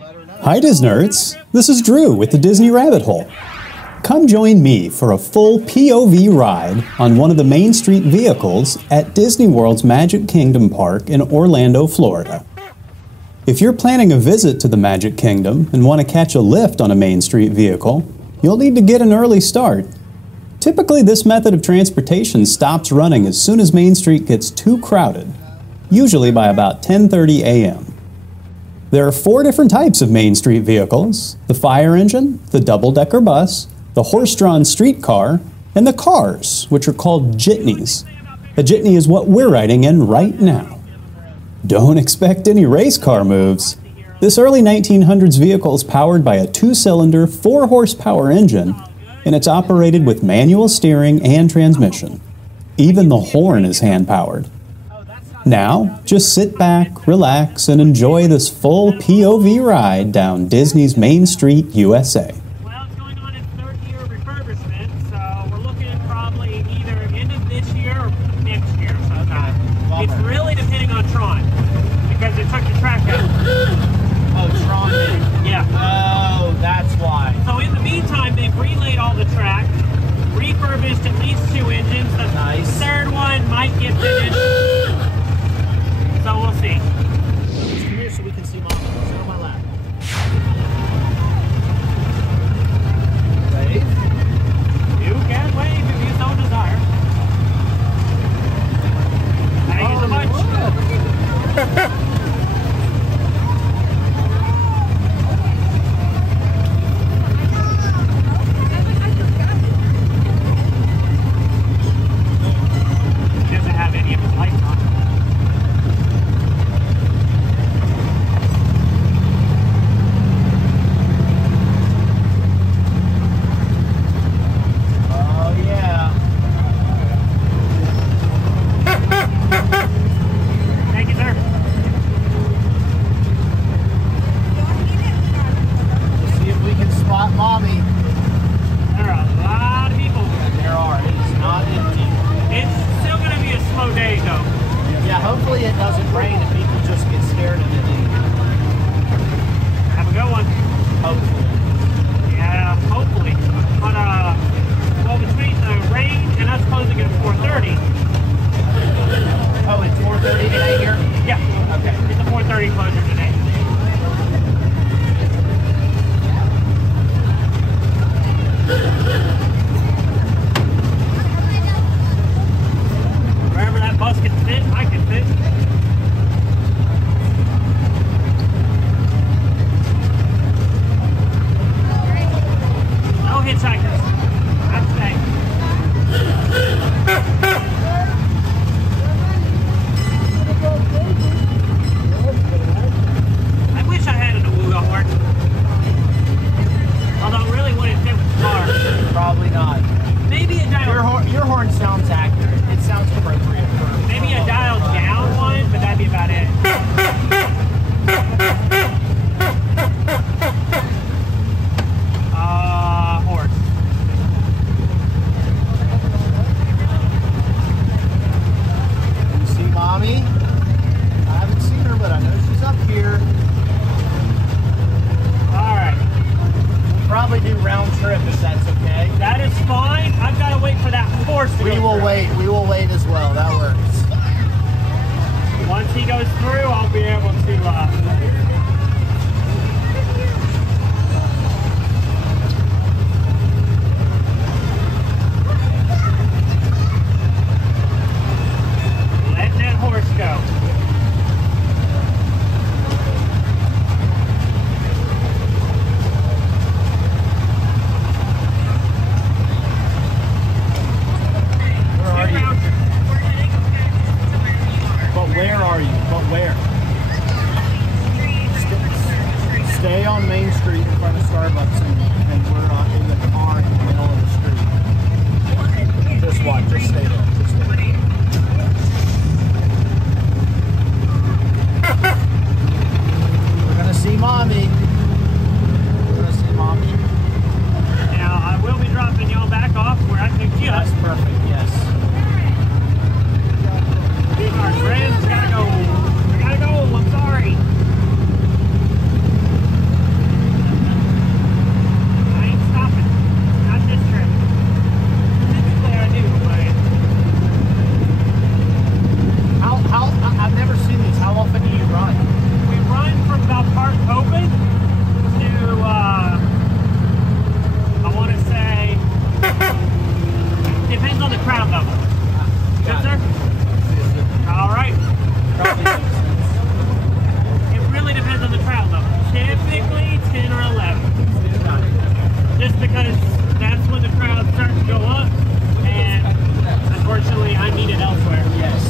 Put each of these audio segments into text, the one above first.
Hi Disnerds, this is Drew with the Disney Rabbit Hole. Come join me for a full POV ride on one of the Main Street vehicles at Disney World's Magic Kingdom Park in Orlando, Florida. If you're planning a visit to the Magic Kingdom and want to catch a lift on a Main Street vehicle, you'll need to get an early start. Typically, this method of transportation stops running as soon as Main Street gets too crowded, usually by about 10:30 a.m. There are 4 different types of Main Street vehicles: the fire engine, the double-decker bus, the horse-drawn streetcar, and the cars, which are called jitneys. A jitney is what we're riding in right now. Don't expect any race car moves. This early 1900s vehicle is powered by a 2-cylinder, 4-horsepower engine, and it's operated with manual steering and transmission. Even the horn is hand-powered. Now, just sit back, relax, and enjoy this full POV ride down Disney's Main Street, USA. Well, it's going on its 3rd year of refurbishment, so we're looking at probably either end of this year or next year. So it's really depending on Tron, because it took the track out. Oh, Tron did? Yeah. Oh, that's why. So in the meantime, they've relayed all the track, refurbished at least 2 engines. The third one might get finished. So we'll see. Just come here so we can see Mom. Sit on my lap. Wave. You can wave if you so desire. Thank you so much. Doesn't have any of his lights on. Hopefully it doesn't rain and people just get scared and they leave. Have a good one. Hopefully. Yeah, hopefully. But, well, between the rain and us closing at 4:30. Oh, it's 4:30 today here? Yeah. Okay. It's a 4:30 closure today. Wherever that bus can fit, I can fit. No hitchhikers. Not today. I wish I had an Awooga horn. Although it really wouldn't fit with the car. Probably not. Maybe a dial. Your horn sounds accurate. It sounds appropriate for Maybe a dialed down one, but that'd be about it. Horse. You see Mommy? I haven't seen her, but I know she's up here. Alright. We'll probably do round trip if that's okay. That is fine. I've got to wait for that horse to We go will through. wait. We will wait as well. That works. Once he goes through, I'll be able to let that horse go. Where are you? But where? Stay on Main Street in front of Starbucks and we're in the car in the middle of the street. Just watch. Just stay there. Just stay there. We're going to see Mommy. We're going to see Mommy. Now, I will be dropping y'all back off where I picked you up. That's perfect. Yes. Our friends gotta go. We gotta go. I'm sorry. 10 or 11. Just because that's when the crowd starts to go up, and unfortunately I'm needed elsewhere. Yes.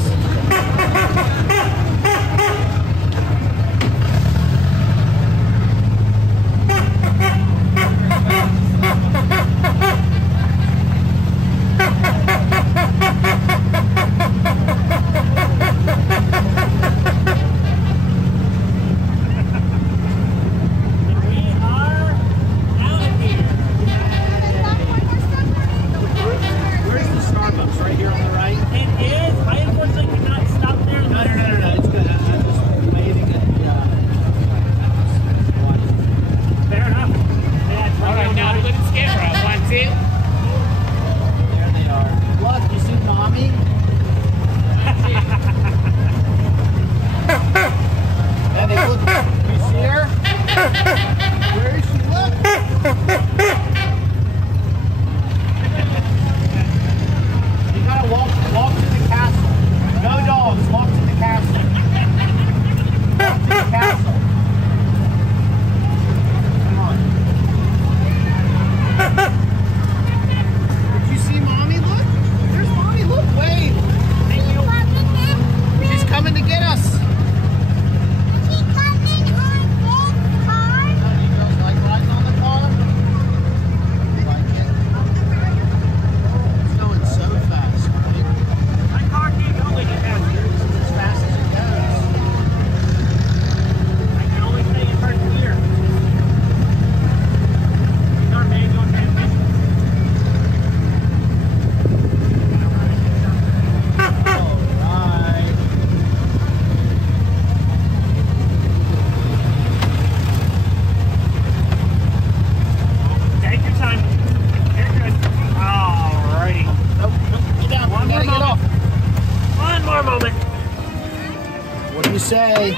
Say.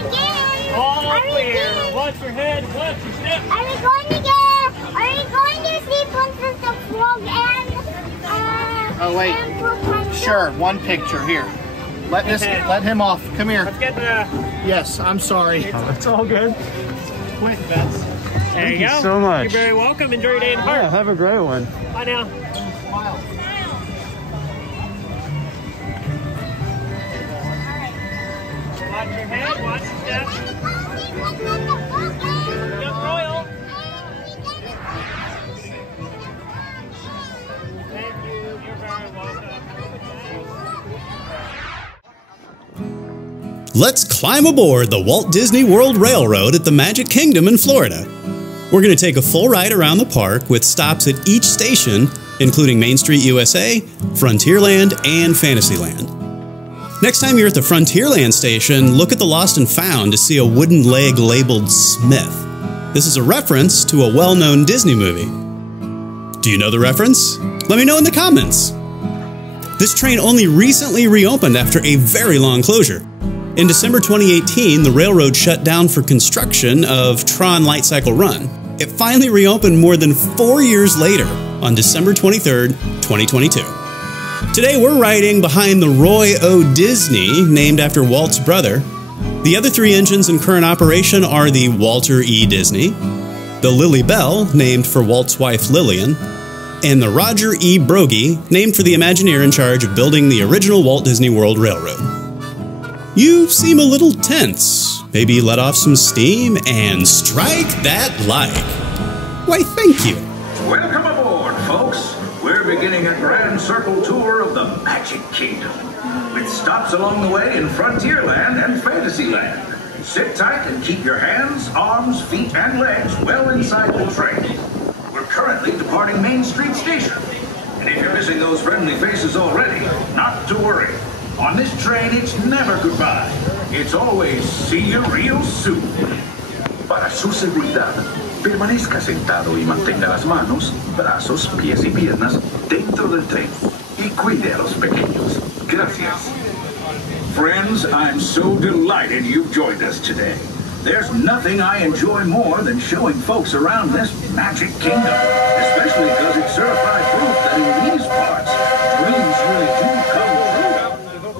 All clear. Watch your head. Watch your step. Are we going to see Princess the Frog and oh wait. Sure, one picture here. Let him off. Come here. Let's get the. Yes, I'm sorry. It's all good. Quick, Bets. There you go. Thank you so much. You're very welcome. Enjoy your day in the park. Yeah, have a great one. Bye now. Smile. Watch your head. Watch your step. Young Royal. Thank you. You're very welcome. Let's climb aboard the Walt Disney World Railroad at the Magic Kingdom in Florida. We're going to take a full ride around the park with stops at each station, including Main Street USA, Frontierland, and Fantasyland. Next time you're at the Frontierland station, look at the Lost and Found to see a wooden leg labeled Smith. This is a reference to a well-known Disney movie. Do you know the reference? Let me know in the comments. This train only recently reopened after a very long closure. In December 2018, the railroad shut down for construction of Tron Light Cycle Run. It finally reopened more than 4 years later on December 23rd, 2022. Today we're riding behind the Roy O. Disney, named after Walt's brother. The other three engines in current operation are the Walter E. Disney, the Lily Bell, named for Walt's wife Lillian, and the Roger E. Brogy, named for the Imagineer in charge of building the original Walt Disney World Railroad. You seem a little tense. Maybe let off some steam and strike that like. Why, thank you. Welcome aboard, folks. We're beginning a grand circle tour of the Magic Kingdom, with stops along the way in Frontierland and Fantasyland. Sit tight and keep your hands, arms, feet, and legs well inside the train. We're currently departing Main Street Station. And if you're missing those friendly faces already, not to worry. On this train, it's never goodbye. It's always see you real soon. Para su seguridad, permanezca sentado y mantenga las manos, brazos, pies y piernas dentro del tren. Y cuide a los pequeños. Gracias. Friends, I'm so delighted you've joined us today. There's nothing I enjoy more than showing folks around this Magic Kingdom, especially because it's certified proof that in these parts, dreams really do come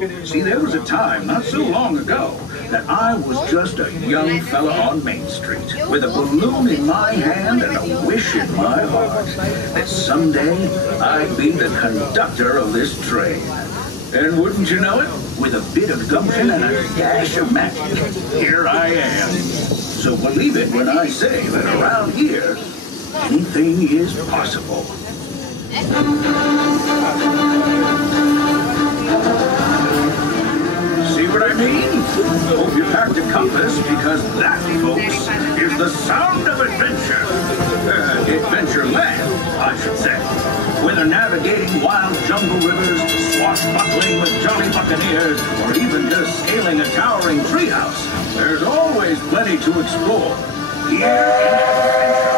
true. See, there was a time not so long ago that I was just a young fella on Main Street with a balloon in my hand and a wish in my heart that someday I'd be the conductor of this train. And wouldn't you know it, with a bit of gumption and a dash of magic, here I am. So believe it when I say that around here, anything is possible. See what I mean? Hope you packed a compass, because that, folks, is the sound of adventure. Adventureland, I should say. Whether navigating wild jungle rivers, swashbuckling with jolly buccaneers, or even just scaling a towering treehouse, there's always plenty to explore here in Adventureland.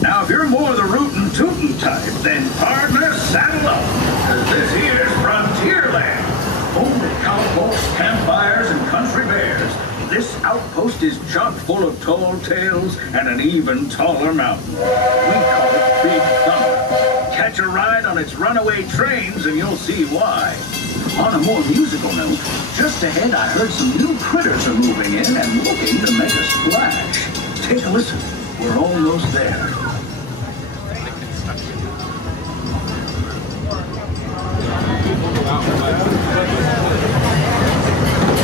Now, if you're more the rootin' tootin' type, then partner, saddle up, because this here's Frontierland. Home to cowpokes, campfires, and country bears. This outpost is chock full of tall tales and an even taller mountain. We call it Big Thunder. Catch a ride on its runaway trains and you'll see why. On a more musical note, just ahead I heard some new critters are moving in and looking to make a splash. Take a listen. We're almost there.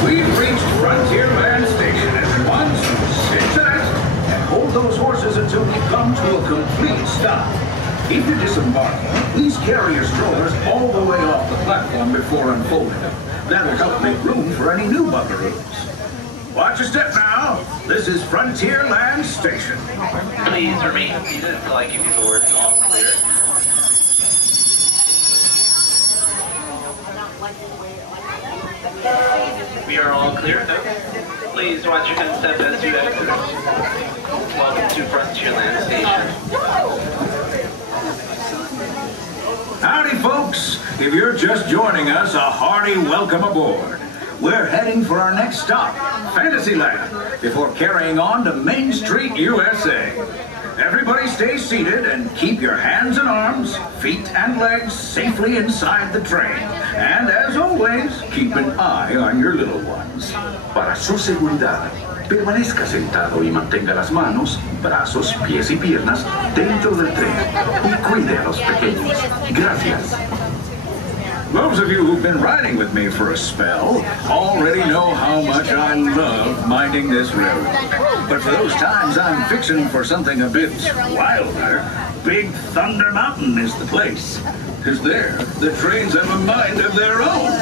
We've reached Frontierland Station, everyone, so sit tight and hold those horses until we come to a complete stop. If you're disembarking, please carry your strollers all the way off the platform before unfolding them. That'll help make room for any new buckaroos. Watch your step now. This is Frontierland Station. Please remain seated until I give you the words all clear. We are all clear. Please watch your step as you exit. Welcome to Frontierland Station. Howdy, folks. If you're just joining us, a hearty welcome aboard. We're heading for our next stop, Fantasyland, before carrying on to Main Street, USA. Everybody stay seated and keep your hands and arms, feet and legs safely inside the train. And as always, keep an eye on your little ones. Para su seguridad, permanezca sentado y mantenga las manos, brazos, pies y piernas dentro del tren y cuide a los pequeños. Gracias. Those of you who've been riding with me for a spell already know how much I love minding this road. But for those times I'm fixing for something a bit wilder, Big Thunder Mountain is the place. Because there, the trains have a mind of their own.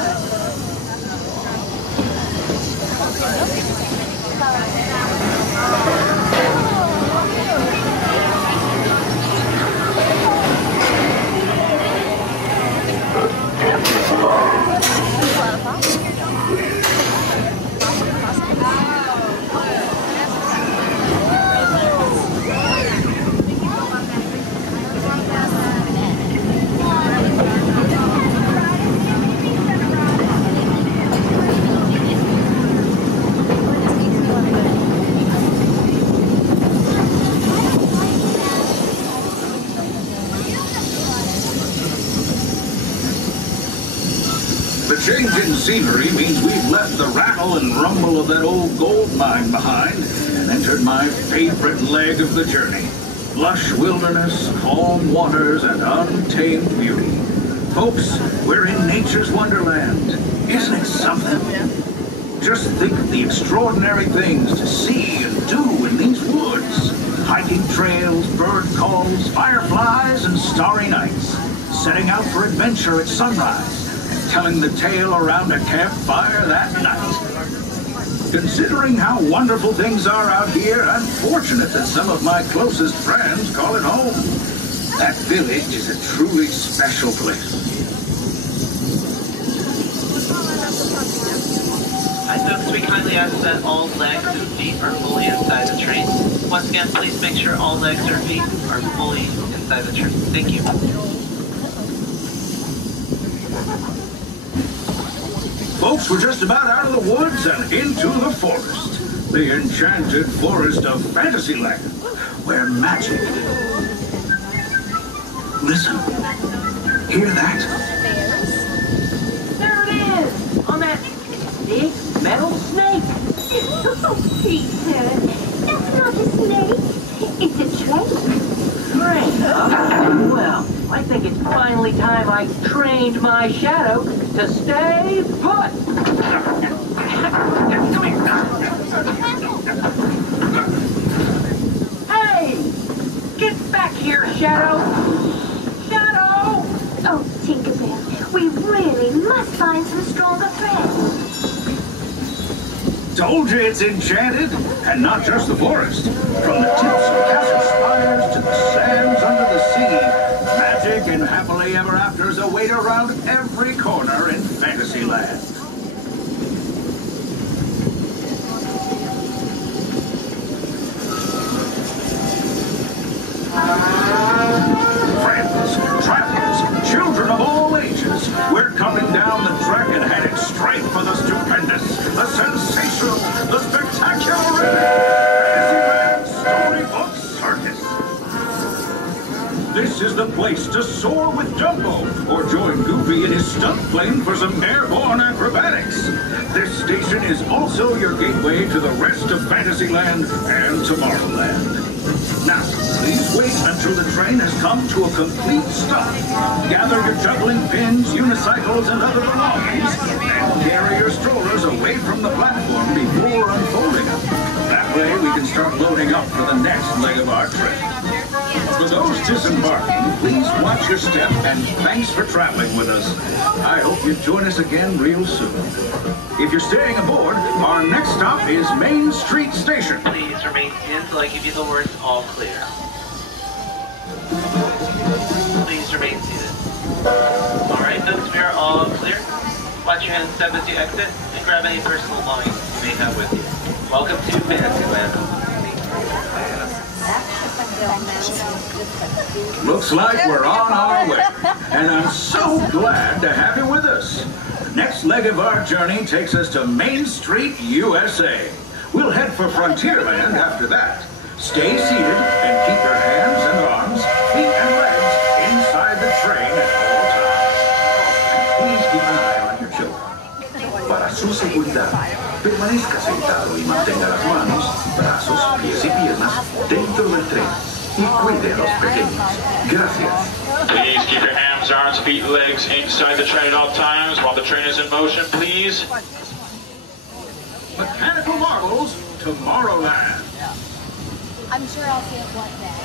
The change in scenery means we've left the rattle and rumble of that old gold mine behind and entered my favorite leg of the journey. Lush wilderness, calm waters, and untamed beauty. Folks, we're in nature's wonderland. Isn't it something? Just think of the extraordinary things to see and do in these woods. Hiking trails, bird calls, fireflies, and starry nights. Setting out for adventure at sunrise. Telling the tale around a campfire that night. Considering how wonderful things are out here, I'm fortunate that some of my closest friends call it home. That village is a truly special place. Hi folks, we kindly ask that all legs and feet are fully inside the train. Once again, please make sure all legs or feet are fully inside the train. Thank you. Folks, we're just about out of the woods and into the forest. The enchanted forest of Fantasyland, where magic... Listen. Hear that? There it is! On that big metal snake! Oh, Peter, that's not a snake. It's a train. Train, huh? Well, I think it's finally time I trained my shadow to stay put! Hey! Get back here, Shadow! Shadow! Oh, Tinkerbell, we really must find some stronger friends. Told you it's enchanted, and not just the forest. From the tips of castle spires to the sands under the sea, magic and happily ever afters await around every corner in Fantasyland. Friends, travelers, children of all ages, we're coming down the track and headed straight for the stupendous, the sensational, the spectacular Fantasyland Storybook Circus. This is the place to soar with Dumbo, or join Goofy in his stunt plane for some airborne acrobatics. This station is also your gateway to the rest of Fantasyland and Tomorrowland. Now, please wait until the train has come to a complete stop. Gather your juggling pins, unicycles, and other belongings, and carry your strollers away from the platform before unfolding them. That way we can start loading up for the next leg of our trip. For those disembarking, please watch your step, and thanks for traveling with us. I hope you join us again real soon. If you're staying aboard, our next stop is Main Street Station. Please remain seated until I give you the words all clear. Please remain seated. Alright, folks, we are all clear. Watch your hands step as you exit, and grab any personal belongings you may have with you. Welcome to Fantasyland. Looks like we're on our way, and I'm so glad to have you with us. The next leg of our journey takes us to Main Street, USA. We'll head for Frontierland after that. Stay seated and keep your hands and arms, feet and legs inside the train at all times. And please keep an eye on your children. Para su seguridad, permanezca sentado y mantenga las manos, brazos, pies y piernas dentro del tren. Y cuide a los pequeños. Gracias. Please keep your hands, arms, feet, and legs inside the train at all times while the train is in motion, please. Mechanical Marvels, Tomorrowland. I'm sure I'll see it one day.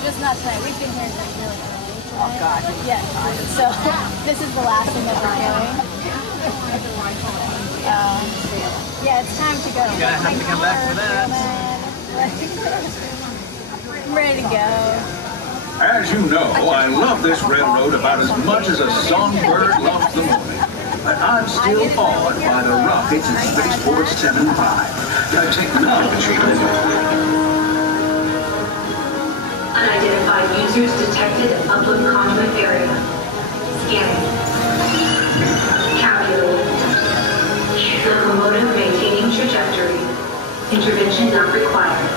Just not tonight. We've been here like really early today. Oh, God. Yeah. So this is the last thing that we're doing. Yeah, it's time to go. You're going to have to come back for that. I'm ready to go. As you know, I love this railroad about as much as a songbird loves the morning. But I'm still awed by the rockets and spaceport 7 and 5. The technology. Unidentified users detected in public conduit area. Scanning. Calculating. Locomotive maintaining trajectory. Intervention not required.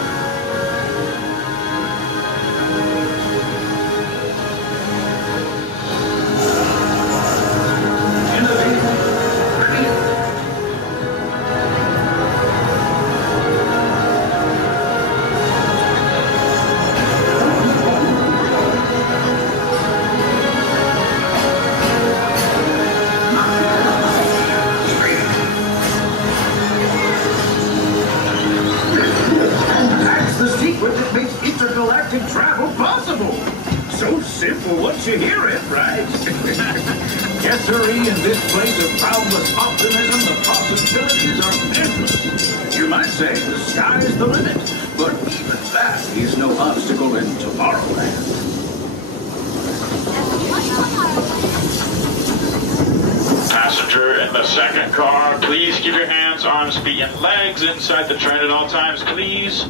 Intergalactic travel possible. So simple once you hear it, right? Yes, sirree, in this place of boundless optimism, the possibilities are endless. You might say the sky is the limit, but even that is no obstacle in Tomorrowland. Passenger in the second car, please keep your hands, arms, feet, and legs inside the train at all times, please.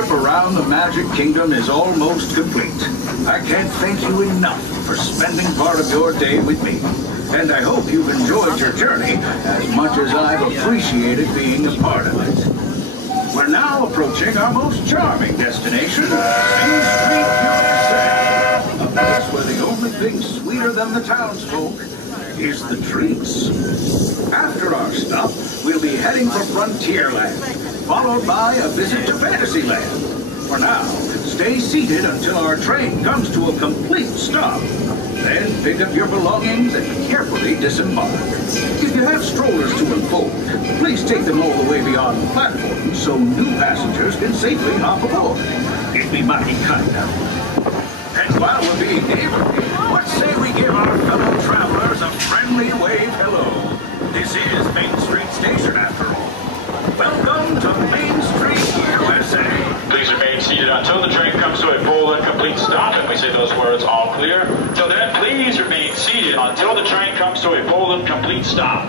trip around the Magic Kingdom is almost complete. I can't thank you enough for spending part of your day with me. And I hope you've enjoyed your journey as much as I've appreciated being a part of it. We're now approaching our most charming destination, Main Street, USA. A place where the only thing sweeter than the townsfolk is the treats. After our stop, we'll be heading for Frontierland, followed by a visit to Fantasyland. For now, stay seated until our train comes to a complete stop. Then pick up your belongings and carefully disembark. If you have strollers to unfold, please take them all the way beyond the platform so new passengers can safely hop aboard. It'd be mighty kind of you. And while we're being neighborly, what say we give our fellow travelers a friendly wave hello? This is Main Street Station after all. Welcome to Main Street, USA. Please remain seated until the train comes to a full and complete stop, and we say those words all clear. Till then, please remain seated until the train comes to a full and complete stop.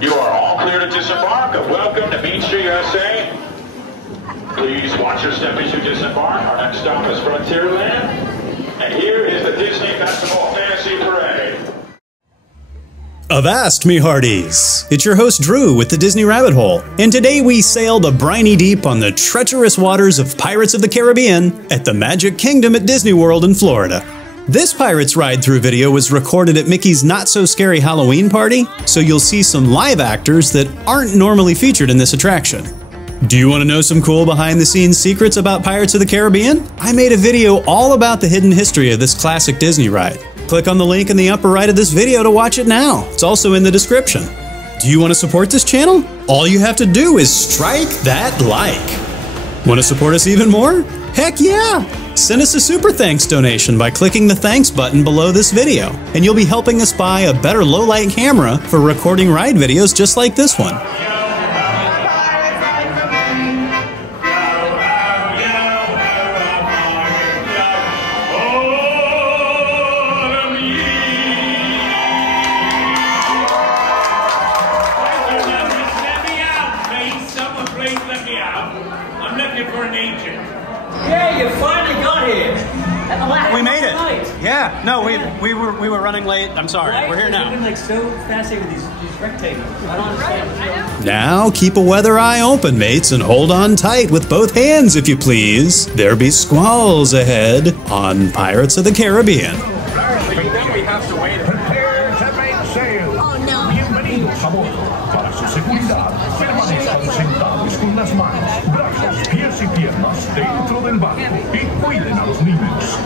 You are all clear to disembark. Welcome to Main Street, USA. Please watch your step as you disembark. Our next stop is Frontierland. And here is the Disney Festival Fantasy Parade. Avast, me hearties! It's your host Drew with the Disney Rabbit Hole, and today we sail the briny deep on the treacherous waters of Pirates of the Caribbean at the Magic Kingdom at Disney World in Florida. This Pirates Ride-Thru video was recorded at Mickey's not-so-scary Halloween party, so you'll see some live actors that aren't normally featured in this attraction. Do you want to know some cool behind-the-scenes secrets about Pirates of the Caribbean? I made a video all about the hidden history of this classic Disney ride. Click on the link in the upper right of this video to watch it now. It's also in the description. Do you want to support this channel? All you have to do is strike that like. Want to support us even more? Heck yeah! Send us a super thanks donation by clicking the thanks button below this video, and you'll be helping us buy a better low-light camera for recording ride videos just like this one. We made it. Yeah, no, we were running late. I'm sorry. Right? We're here now. You've been like so fascinated with these rectangles. I don't understand. Now keep a weather eye open, mates, and hold on tight with both hands, if you please. There be squalls ahead on Pirates of the Caribbean. Apparently, then we have to wait. Prepare to make sail. Oh no. Bienvenidos a bordo. Para su seguridad, permanezcan sentados con las manos, brazos, pies y piernas dentro del barco y cuiden a los niños.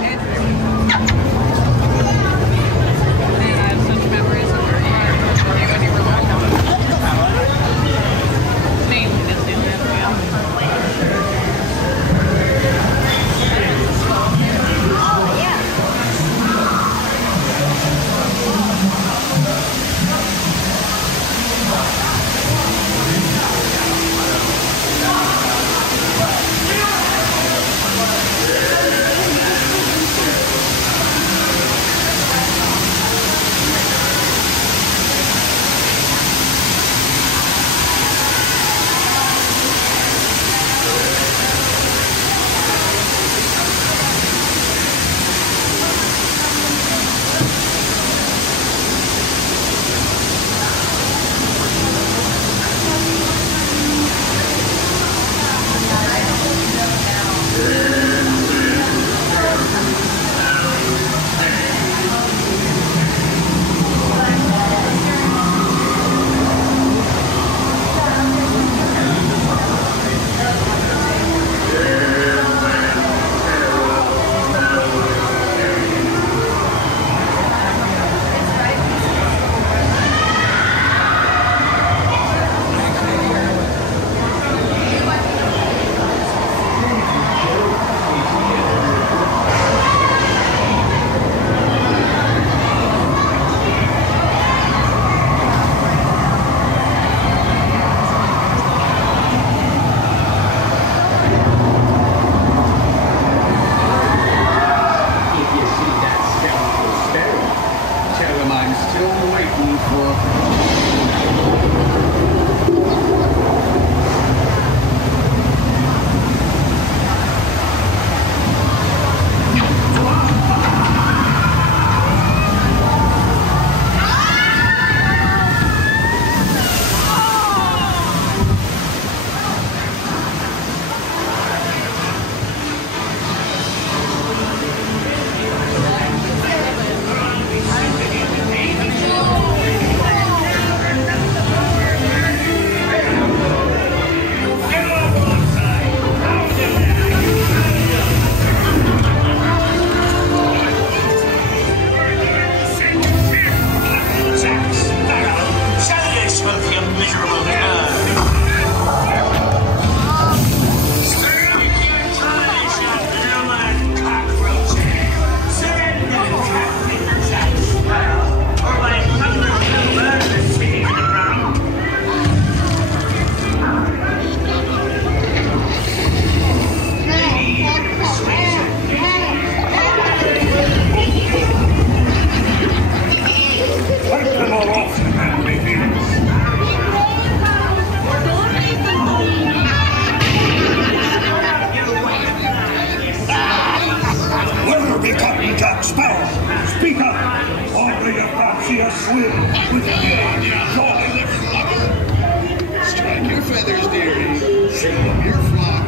swim with me and your long-lived lover. Strike your feathers, dearie. Sail your flock.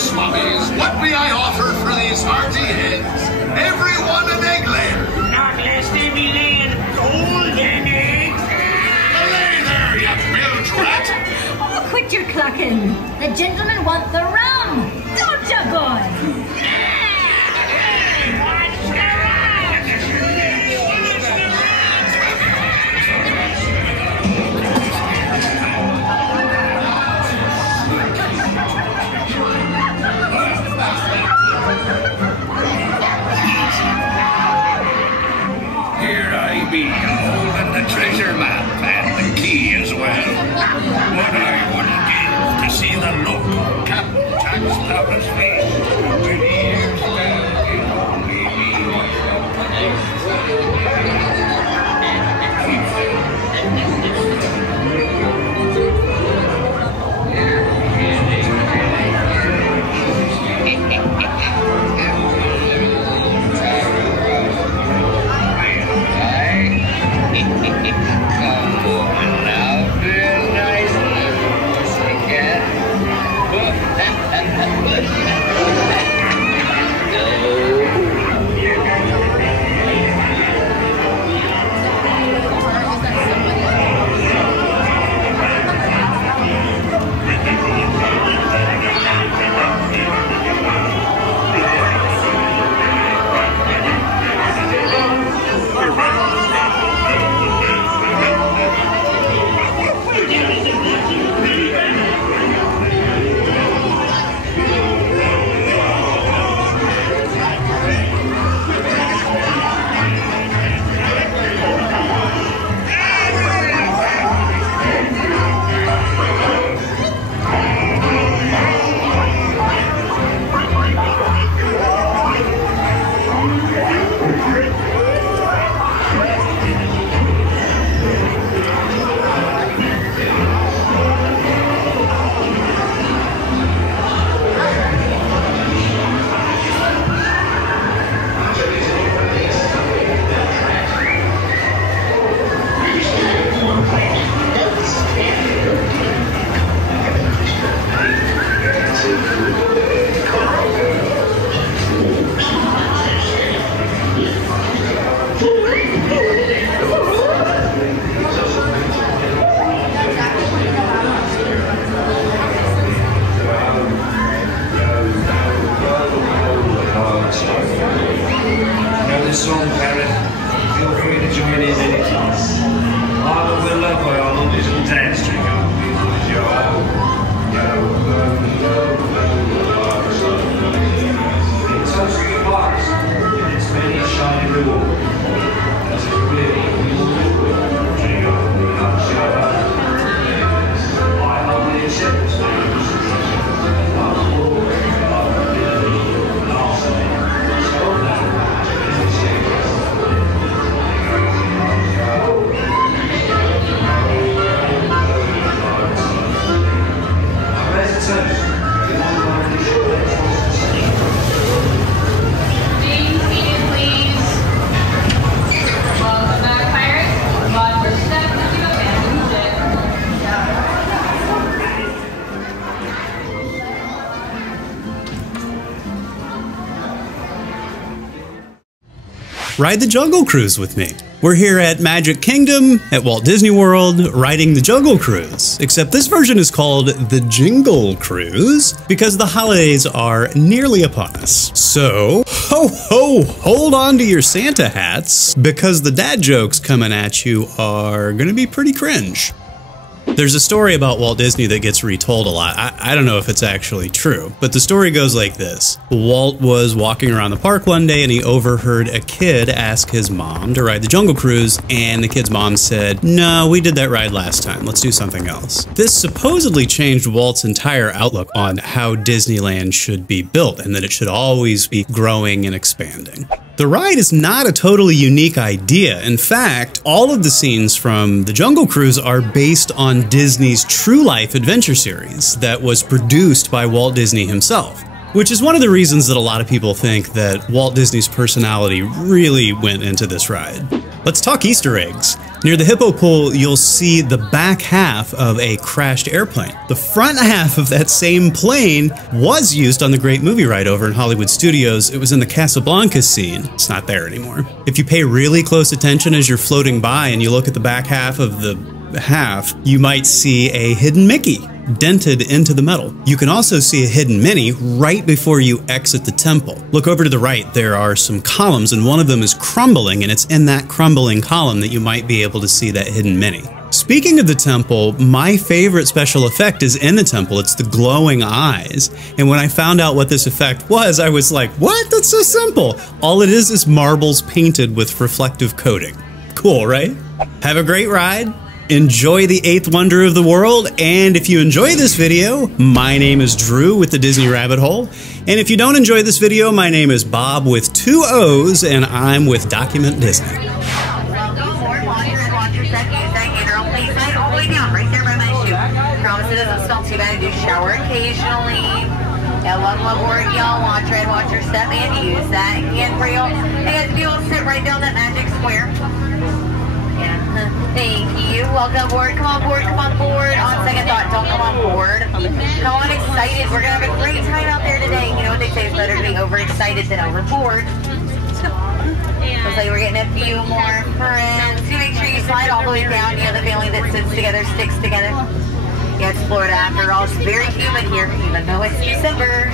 Swabbies, what may I offer for these hearty heads? Everyone an egg layer. Not lest they be laying golden eggs. Lay there, you bilge rat. Oh, quit your clucking. The gentlemen want the rum. Don't you, boys? Here I be, holding the treasure map and the key as well. What I wouldn't give to see the look on Captain Taxpala's face when he hears that it only Ride the Jungle Cruise with me. We're here at Magic Kingdom at Walt Disney World riding the Jungle Cruise, except this version is called the Jingle Cruise because the holidays are nearly upon us. So, ho ho, hold on to your Santa hats because the dad jokes coming at you are gonna be pretty cringe. There's a story about Walt Disney that gets retold a lot. I don't know if it's actually true, but the story goes like this. Walt was walking around the park one day and he overheard a kid ask his mom to ride the Jungle Cruise, and the kid's mom said, "No, we did that ride last time. Let's do something else." This supposedly changed Walt's entire outlook on how Disneyland should be built and that it should always be growing and expanding. The ride is not a totally unique idea. In fact, all of the scenes from the Jungle Cruise are based on Disney's True Life adventure series that was produced by Walt Disney himself, which is one of the reasons that a lot of people think that Walt Disney's personality really went into this ride. Let's talk Easter eggs. Near the hippo pool, you'll see the back half of a crashed airplane. The front half of that same plane was used on the Great Movie Ride over in Hollywood Studios. It was in the Casablanca scene. It's not there anymore. If you pay really close attention as you're floating by and you look at the back half of the half, you might see a hidden Mickey dented into the metal. You can also see a hidden Minnie right before you exit the temple. Look over to the right, there are some columns and one of them is crumbling, and it's in that crumbling column that you might be able to see that hidden Minnie. Speaking of the temple, my favorite special effect is in the temple. It's the glowing eyes. And when I found out what this effect was, I was like, what? That's so simple. All it is marbles painted with reflective coating. Cool, right? Have a great ride. Enjoy the 8th wonder of the world, and if you enjoy this video, my name is Drew with the Disney Rabbit Hole, and if you don't enjoy this video, my name is Bob with 2 O's, and I'm with Document Disney. Shower occasionally. Welcome aboard, y'all. Watch red, watch your step, and use that handrail. And guys, if you all sit right down that magic square. Thank you. Welcome aboard. Come on board. Come on board. On second thought, don't come on board. Come on, excited. We're going to have a great time out there today. You know what they say, it's better to be overexcited than overboard. Looks like we're getting a few more friends. You make sure you slide all the way down. You know, the family that sits together sticks together. Yeah, it's Florida after all. It's very humid here, even though it's December.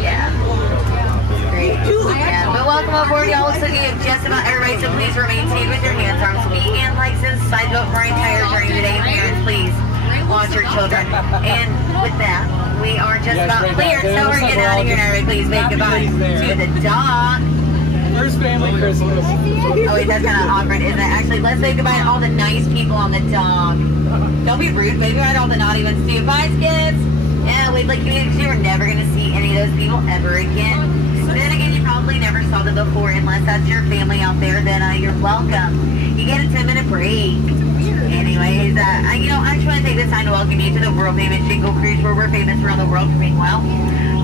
Yeah. Great. Yeah, but welcome aboard, y'all. Looks like you have just about everybody, so please remain seated with your hands, arms, feet, and legs inside. Vote for our entire journey today. Parents, please watch your children. And with that, we are just about cleared, so we're getting out of here now. Please say goodbye to the dog. First family Christmas. Oh wait, that's kind of awkward, isn't it? Actually, let's say goodbye to all the nice people on the dog. Don't be rude, baby. Goodbye to all the naughty ones too. Bye, kids. Yeah, wait, like you were never gonna see any of those people ever again. Then again, you probably never saw them before, unless that's your family out there, then you're welcome. You get a 10-minute break. Anyways, you know, I just want to take this time to welcome you to the world-famous Jingle Cruise, where we're famous around the world for being, well,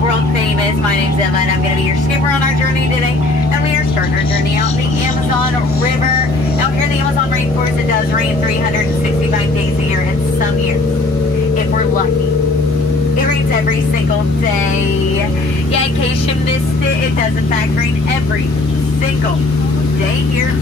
world-famous. My name's Emma, and I'm going to be your skipper on our journey today. And we are starting our journey out in the Amazon River. Out here in the Amazon rainforest, it does rain 365 days a year, and some years, if we're lucky, it rains every single day. Yeah, in case you missed it, it does in fact rain every single day here.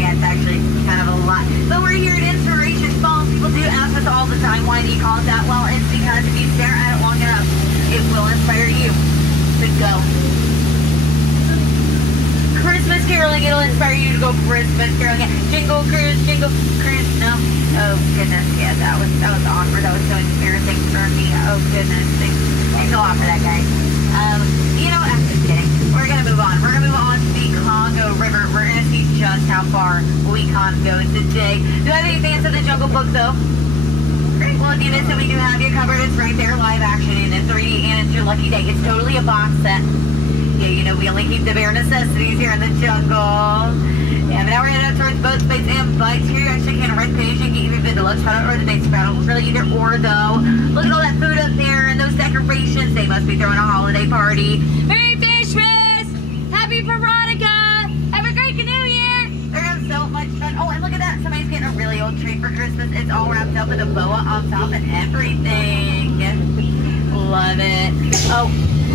Yeah, it's actually kind of a lot. But we're here at Inspiration Falls. People do ask us all the time, why do you call it that? Well, it's because if you stare at it long enough, it will inspire you to go. Christmas caroling, it'll inspire you to go Christmas caroling. Jingle Cruise, Jingle Cruise, no. Oh goodness, yeah, that was awkward. That was so embarrassing for me. Oh goodness, thanks a lot for that, guys. You know, I'm just kidding. We're gonna move on. We're gonna move on to the Congo River. We're gonna see just how far we can go today. Do I have any fans of the Jungle Book though? Great. Well, if you missed it, we do have you covered. It's right there, live action in 3D, and it's your lucky day. It's totally a box set. Yeah, you know, we only keep the bare necessities here in the jungle. Yeah, but now we're headed up towards boats, baits, and bites. Here you actually can rent page and get either the deluxe paddle or the base paddle. Really either or though. Look at all that food up there and those decorations. They must be throwing a holiday party. Merry Fishmas! Happy Veronica! Have a great canoe year! They're having so much fun. Oh, and look at that. Somebody's getting a really old tree for Christmas. It's all wrapped up with a boa on top and everything. Love it.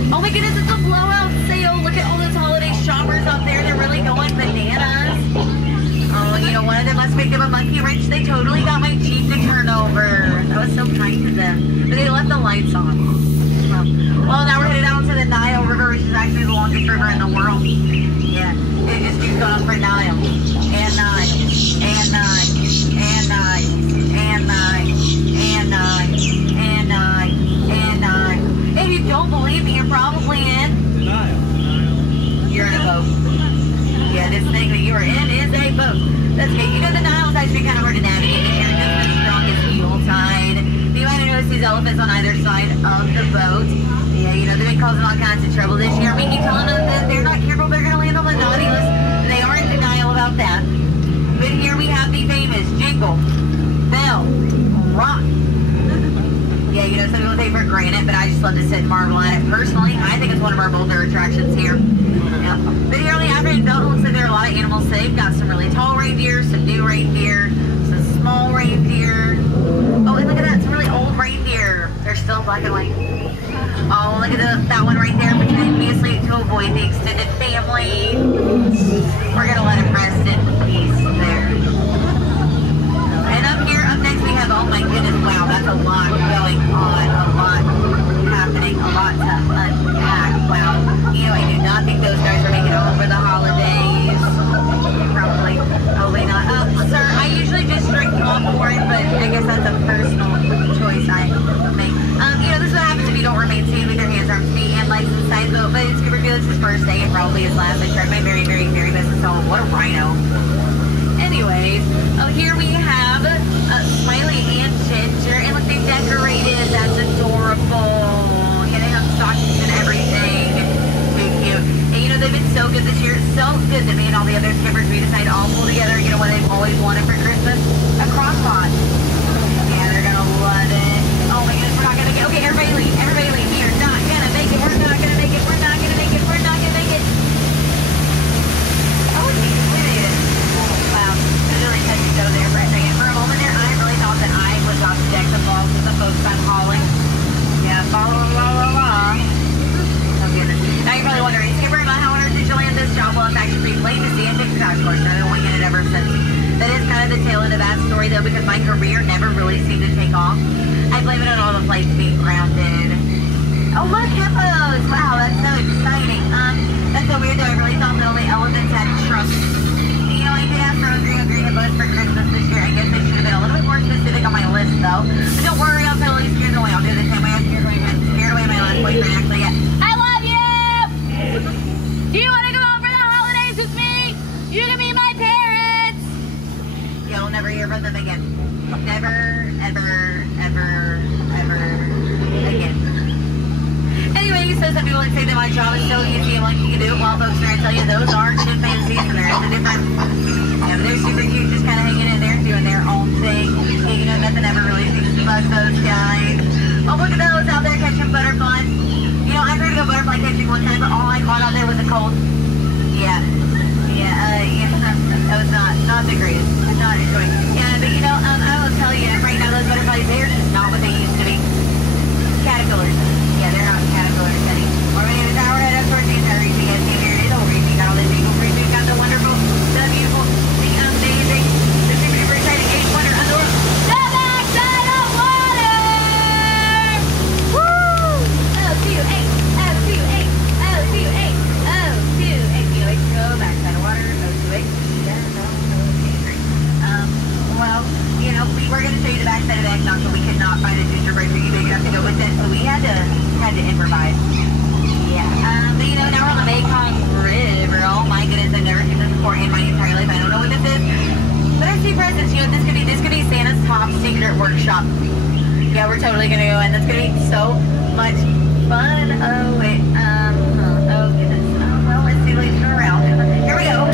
Oh my goodness, it's a blowout sale. Look at all those holiday shoppers up there. They're really going bananas. Oh, you know, one of them must make them a monkey wrench. They totally got my Jeep to turn over. That was so kind to them. But they left the lights on. Well, now we're headed out to the Nile River, which is actually the longest river in the world. Yeah, it just keeps going for Nile. And Nile. And Nile. And Nile. And Nile. And Nile. And Nile. And Nile. If you don't believe me, you're probably in Nile. You're in a boat. Yeah, this thing that you are in is a boat. That's okay. You know the Nile is actually kind of hard to navigate this year because of the strongest mule tide. You might have noticed these elephants on either side of the boat. Yeah, you know, they've been causing all kinds of trouble this year. I mean, you telling them that they're not careful, they're going to land on on the naughty list. They are in denial about that. But here we have the famous Jingle, Bell, Rock. Yeah, you know, some people take for granted, but I just love to sit and marvel at it. Personally, I think it's one of our bolder attractions here. Yeah. But here on the African belt, it looks like there are a lot of animals saved. Got some really tall reindeer, some new reindeer, some small reindeer. Oh, and look at that, some really old reindeer. They're still black and white. Oh, look at that one right there, pretending to be asleep to avoid the extended family. We're gonna let him rest in peace there. And up next we have, oh my goodness, wow, that's a lot going on, a lot happening, a lot to unpack. Wow, you know, I do not think those guys are making it over the holidays. Probably not. Sir, I usually just drink you off for it, but I guess that's a personal choice I make. You know, this is what happens if you don't remain seated with your hands, arms, feet, and legs inside the boat, but it's super good. It's his first day and probably his last. I tried my very, very, very best to tell him what a rhino. Anyways, here we have Smiley and Ginger, and look, they decorated. That's adorable. Yeah, they have stockings and everything. Too cute. And you know, they've been so good this year. So good that me and all the other skippers, we decided to all pull together, you know, what they've always wanted for Christmas? A cross pot. Yeah, they're gonna love it. Oh my goodness, we're not gonna get, okay, everybody leave, we are not gonna make it, we're not gonna make it, we're not gonna make it, we're not gonna make it. Oh, geez, we made it. Wow, it's really touchy though there for a second. For a moment there, I really thought that I was off the deck of balls with the folks I'm hauling. Yeah, blah, blah, blah, blah. Oh goodness. Now you're probably wondering, Skipper, how on earth did you land this job? Well, it's actually pretty plain to see in TikTok, of course. I've been winging it ever since. That is kind of the tail end of that story though, because my career never really seemed to take off. I blame it on all the flights being grounded. Oh look, hippos! Wow, that's so exciting. That's so weird though. I really thought that only elephants had trunks. You know, I did ask for green hippos for Christmas this year. I guess they should have been a little bit more specific on my list though. But don't worry, I'll totally scare away. I'll do the same way I scared away my last boyfriend actually. Yeah. I love you! Do you want to go out for the holidays with me? You can be my parents! You'll never hear from them again. Never, ever, ever, ever again. Anyway, so some people would say that my job is so easy and like you can do it, while folks are going to tell you those aren't chimpanzees and there is a difference. Yeah, but they're super cute, just kind of hanging in there, doing their own thing. You know, nothing ever really seems to bug those guys. Oh, look at those out there catching butterflies. You know, I tried to go butterfly catching one time, but all I caught out there was a cold. Yeah, that was not the greatest. Not enjoying. Yeah, but you know, I will tell you, right now those butterflies, they're just not what they used to be. Caterpillars. Yeah, they're not caterpillars anymore. My name is Howard, head up towards the entire reaching as here. It is over. We've got all this Jingle Cruise. We've got the wonderful, the beautiful, the amazing, the super duper exciting Eight Wonder Underworld. The backside of water! Woo! O-2-8, O-2-8, O-2-8, O-2-8. You know, it's go backside of water, O-2-8. Well, you know, we were going to show you the backside of the eggnog, but we could not find a gingerbread tree big enough to go with it, so we had to improvise. Yeah. But you know, now we're on the Mekong River. Oh my goodness, I've never seen this before in my entire life. I don't know what this is. But our two presents, you know, this could be Santa's top secret workshop. Yeah, we're totally gonna go, and that's gonna be so much fun. Oh wait, oh goodness. Oh, well, let's see, let's turn around. Here we go.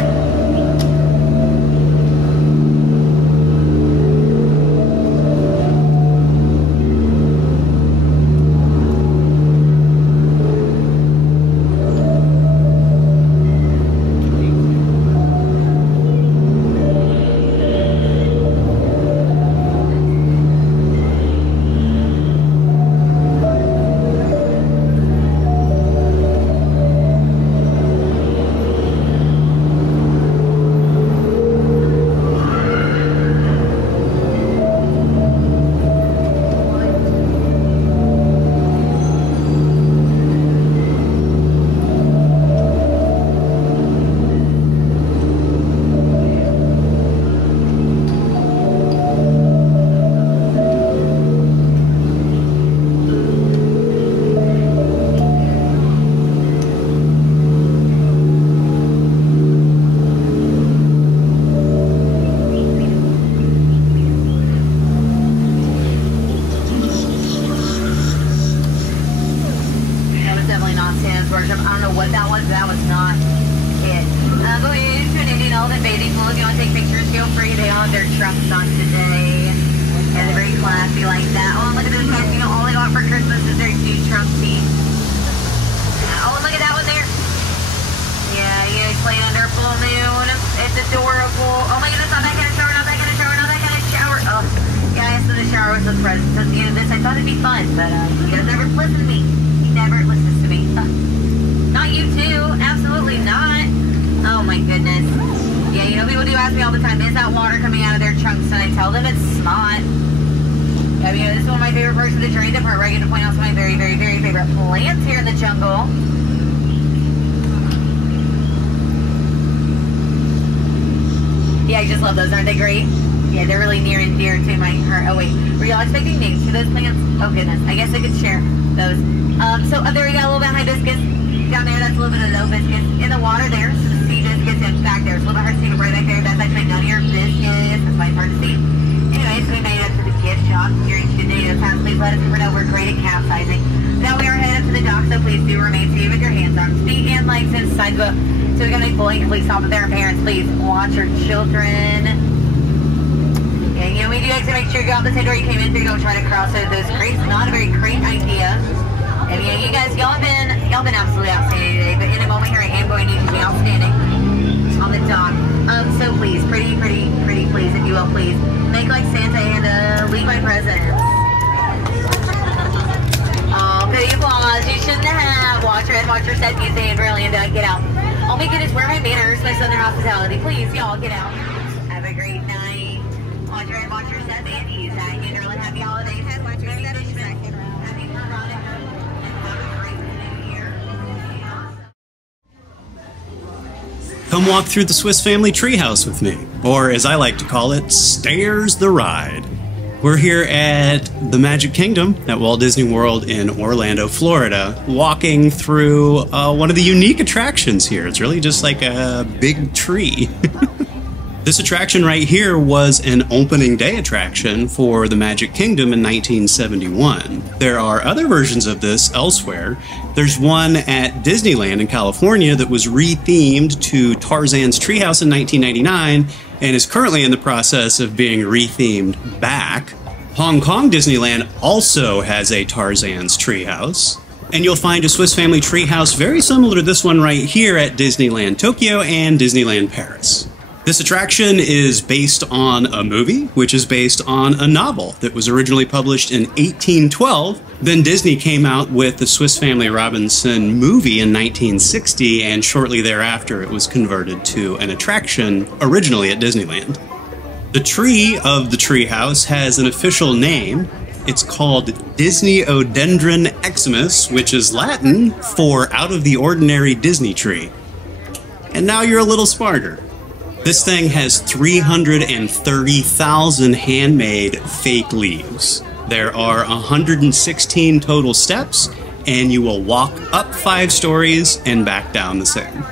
watchers, feel free. They all have their trunks on today. And they're very classy like that. Oh, look at those guys. You know, all they want for Christmas is their new trunk seat. Oh, look at that one there. Yeah, you guys playing under a full moon. It's adorable. Oh my goodness, not that kind of shower, not that kind of shower, not that kind of shower. Oh, yeah, I asked in the shower with the present. Because the end of this, I thought it'd be fun. But he does never listen to me. He never listens to me. Not you too. Absolutely not. Oh my goodness. Yeah, you know, people do ask me all the time, is that water coming out of their trunks? And I tell them it's not. I mean, this is one of my favorite parts of the train depart, where I get to point out some of my very, very, very favorite plants here in the jungle. Yeah, I just love those. Aren't they great? Yeah, they're really near and dear to my heart. Oh, wait. Were y'all expecting names for those plants? Oh, goodness. I guess I could share those. So there we got a little bit of hibiscus down there. That's a little bit of low hibiscus. In the water there, so the sea hibiscus in back there. It's a little bit hard to see, but right back there, that's actually none of your business. That's why it's hard to see. Anyway, so we made it up to the gift shop during today. Times, please let us know we're great at capsizing. Now we are headed up to the dock, so please do remain safe with your hands, arms, feet, and legs inside the boat. So we're going to be fully and complete stop with their parents. Please watch your children. And you know, we do like to make sure you go out the same door you came in through. Don't try to cross those crates. Not a very great idea. And yeah, you guys, y'all been absolutely outstanding today. But in a moment here, I am going to need you to be outstanding on the dock. So please, pretty please, if you will, please make like Santa and leave my presents. Oh, good applause. You shouldn't have. Watch your set music and really get out. Oh my goodness, where are my manners, my Southern hospitality? Please, y'all, get out. Have a great night. Watch your set and use that. And happy holidays. Watch your set and happy holidays. Come walk through the Swiss Family Treehouse with me, or as I like to call it, Stairs the Ride. We're here at the Magic Kingdom at Walt Disney World in Orlando, Florida, walking through one of the unique attractions here. It's really just like a big tree. This attraction right here was an opening day attraction for the Magic Kingdom in 1971. There are other versions of this elsewhere. There's one at Disneyland in California that was rethemed to Tarzan's Treehouse in 1999 and is currently in the process of being rethemed back. Hong Kong Disneyland also has a Tarzan's Treehouse. And you'll find a Swiss Family Treehouse very similar to this one right here at Disneyland Tokyo and Disneyland Paris. This attraction is based on a movie, which is based on a novel that was originally published in 1812. Then Disney came out with the Swiss Family Robinson movie in 1960, and shortly thereafter it was converted to an attraction originally at Disneyland. The tree of the treehouse has an official name. It's called Disneyodendron eximus, which is Latin for out of the ordinary Disney tree. And now you're a little smarter. This thing has 330,000 handmade fake leaves. There are 116 total steps, and you will walk up 5 stories and back down the same.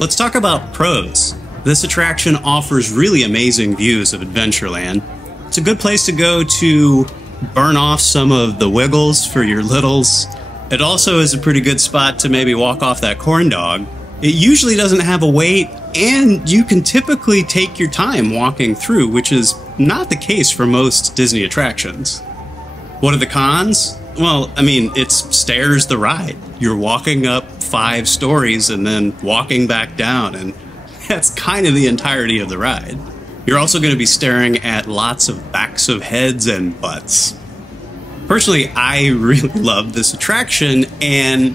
Let's talk about pros. This attraction offers really amazing views of Adventureland. It's a good place to go to burn off some of the wiggles for your littles. It also is a pretty good spot to maybe walk off that corn dog. It usually doesn't have a wait, and you can typically take your time walking through, which is not the case for most Disney attractions. What are the cons? Well, I mean, it's Stairs the Ride. You're walking up 5 stories and then walking back down, and that's kind of the entirety of the ride. You're also going to be staring at lots of backs of heads and butts. Personally, I really love this attraction, and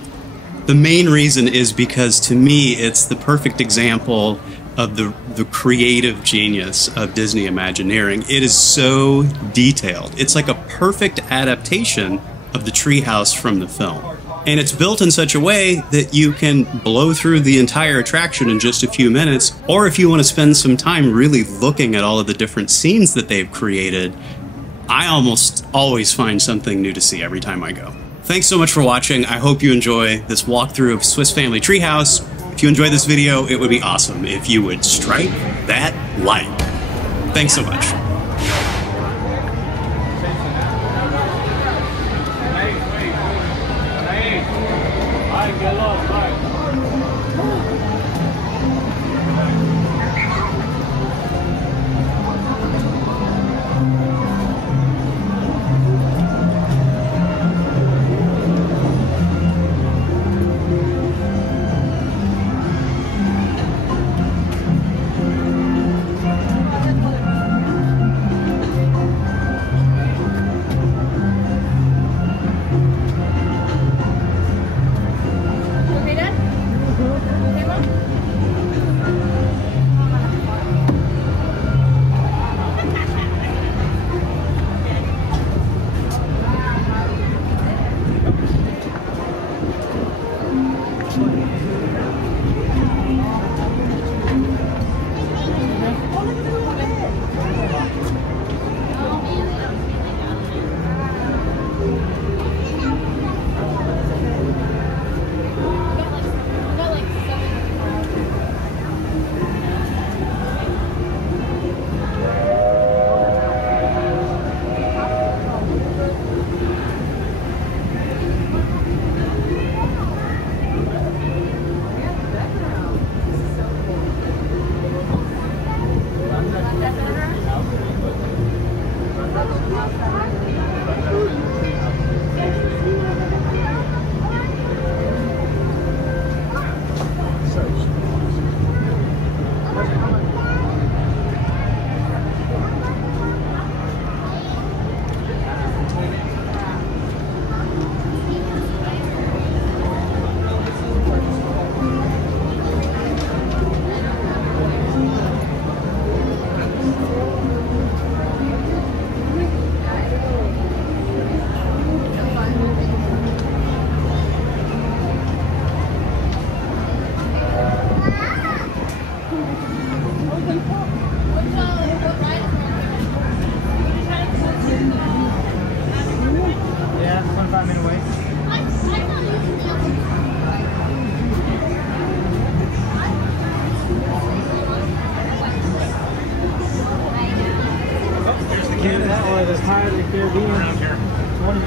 the main reason is because, to me, it's the perfect example of the creative genius of Disney Imagineering. It is so detailed. It's like a perfect adaptation of the treehouse from the film. And it's built in such a way that you can blow through the entire attraction in just a few minutes, or if you want to spend some time really looking at all of the different scenes that they've created, I almost always find something new to see every time I go. Thanks so much for watching. I hope you enjoy this walkthrough of Swiss Family Treehouse. If you enjoyed this video, it would be awesome if you would strike that like. Thanks so much. Yeah, 25-minute wait. There's the Canada or the Pirates of the Caribbean around here. 20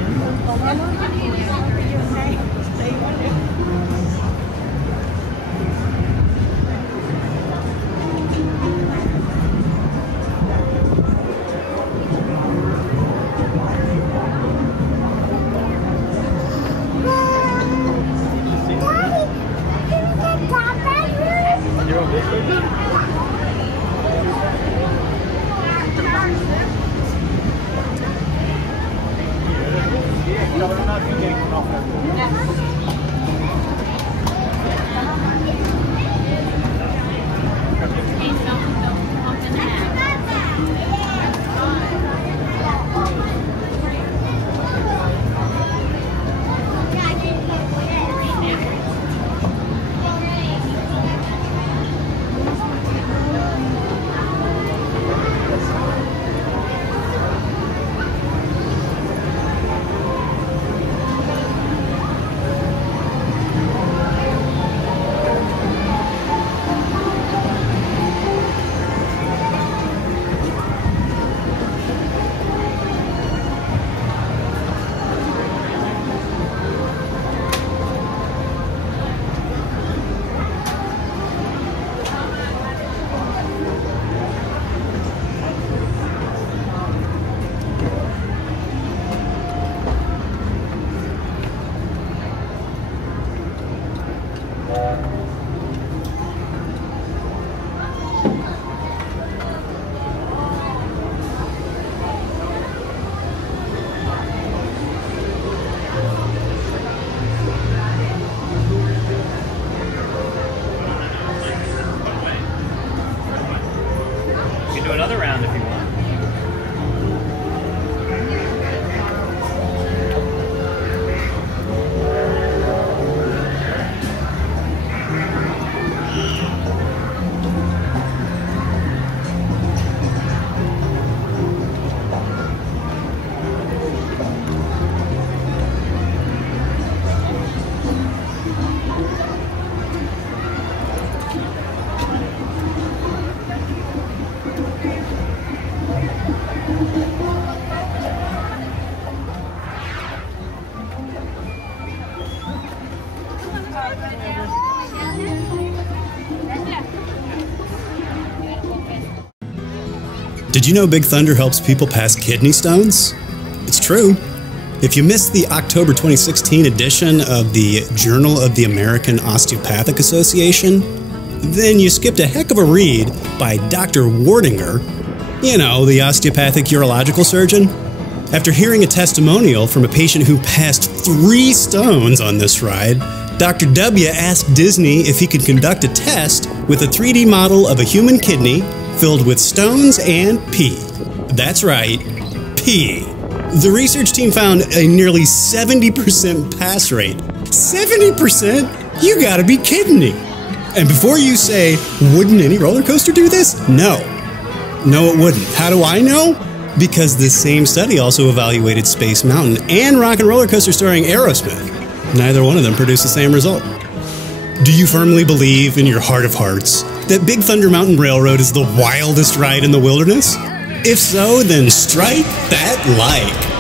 Did you know Big Thunder helps people pass kidney stones? It's true. If you missed the October 2016 edition of the Journal of the American Osteopathic Association, then you skipped a heck of a read by Dr. Wardinger, you know, the osteopathic urological surgeon. After hearing a testimonial from a patient who passed 3 stones on this ride, Dr. W asked Disney if he could conduct a test with a 3D model of a human kidney filled with stones and pee. That's right, pee. The research team found a nearly 70% pass rate. 70%? You gotta be kidding me. And before you say, wouldn't any roller coaster do this? No. No, it wouldn't. How do I know? Because this same study also evaluated Space Mountain and Rock and Roller Coaster starring Aerosmith. Neither one of them produced the same result. Do you firmly believe in your heart of hearts that Big Thunder Mountain Railroad is the wildest ride in the wilderness? If so, then strike that like.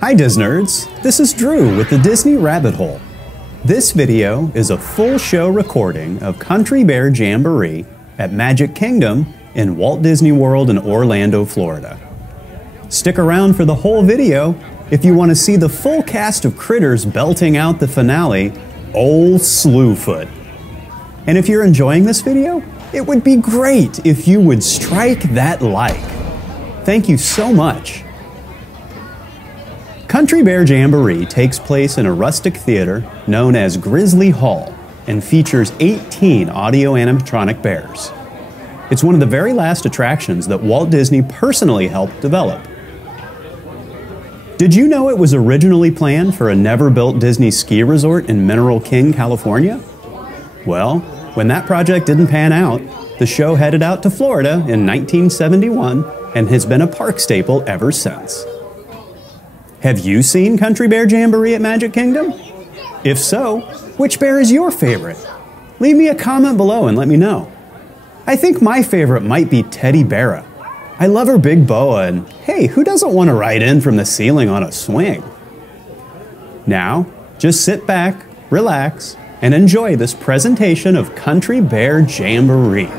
Hi Disnerds, this is Drew with the Disney Rabbit Hole. This video is a full show recording of Country Bear Jamboree at Magic Kingdom in Walt Disney World in Orlando, Florida. Stick around for the whole video if you want to see the full cast of critters belting out the finale, Old Slewfoot. And if you're enjoying this video, it would be great if you would strike that like. Thank you so much. Country Bear Jamboree takes place in a rustic theater known as Grizzly Hall and features 18 audio animatronic bears. It's one of the very last attractions that Walt Disney personally helped develop. Did you know it was originally planned for a never-built Disney ski resort in Mineral King, California? Well, when that project didn't pan out, the show headed out to Florida in 1971 and has been a park staple ever since. Have you seen Country Bear Jamboree at Magic Kingdom? If so, which bear is your favorite? Leave me a comment below and let me know. I think my favorite might be Teddy Beara. I love her big boa, and hey, who doesn't want to ride in from the ceiling on a swing? Now, just sit back, relax, and enjoy this presentation of Country Bear Jamboree.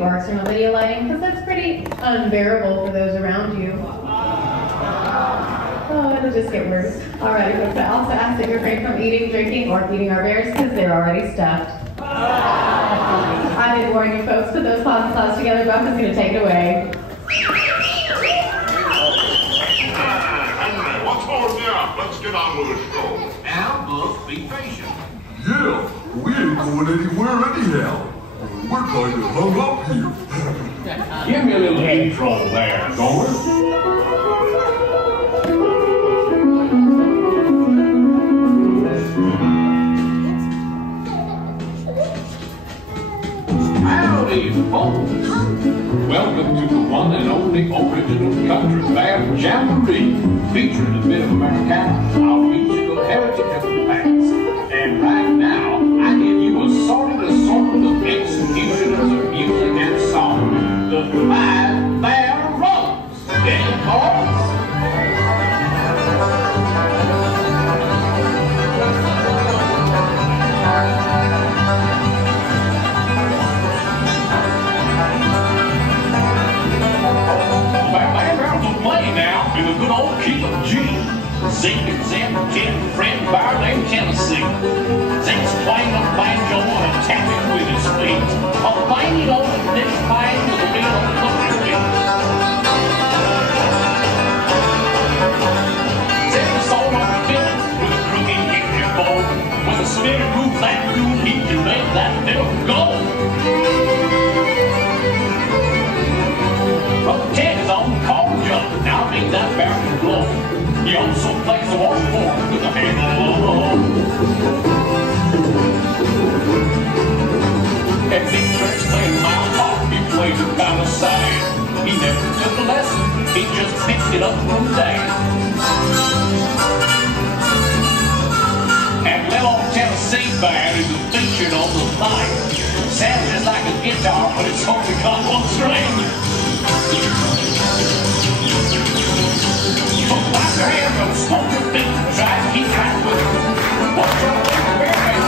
Or external video lighting, because that's pretty unbearable for those around you. Oh, it'll just get worse. Alrighty, folks, I also ask that you refrain from eating, drinking, or feeding our bears because they're already stuffed. I did warn you folks, put those claws and claws together. Buff is going to take it away. What's going down? Let's get on with the show. Now, Buff, be patient. Yeah, we ain't going anywhere anyhow. We're kind of hung up here. Give me a little intro there, Dwarfs. Howdy, folks. Welcome to the one and only original Country Bear Jamboree, featuring a bit of Americana, our musical heritage of the past. And right now, I give you assorted of executions of music and song. The 5 Bear Runs. Any chords? Bear will play now in the good old key of G. Zeke, Zim, Kid, Fred, Bard, and Tennessee. Zeke's playing a banjo and tapping with his feet. A banging on the neck pine with a real country beat. Zeke's all over feeling with a crooked kick bow. With a spin and move that cool, he can make that fiddle go. From Ted is on the call jump. Now make that bear can blow. He also plays the walk forward with a handle. And Big Church playing my part, he plays it kind of side. He never took a lesson, he just picked it up from there. And little Tennessee band is featured on the night. Sounds just like a guitar, but it's only got one string. So clap your hands and stomp your feet and try to keep track with it. Watch out, where is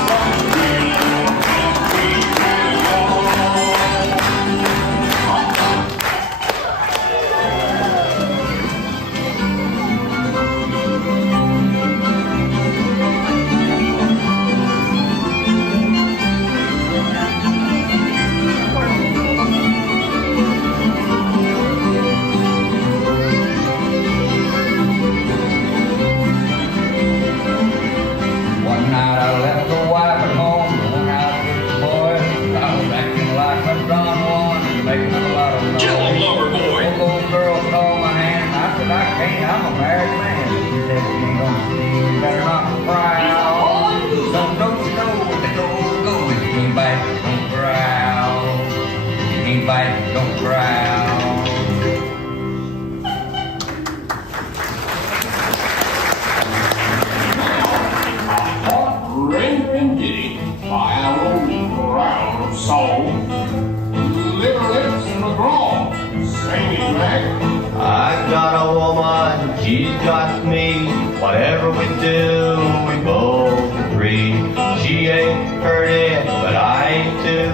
She ain't pretty, but I ain't too.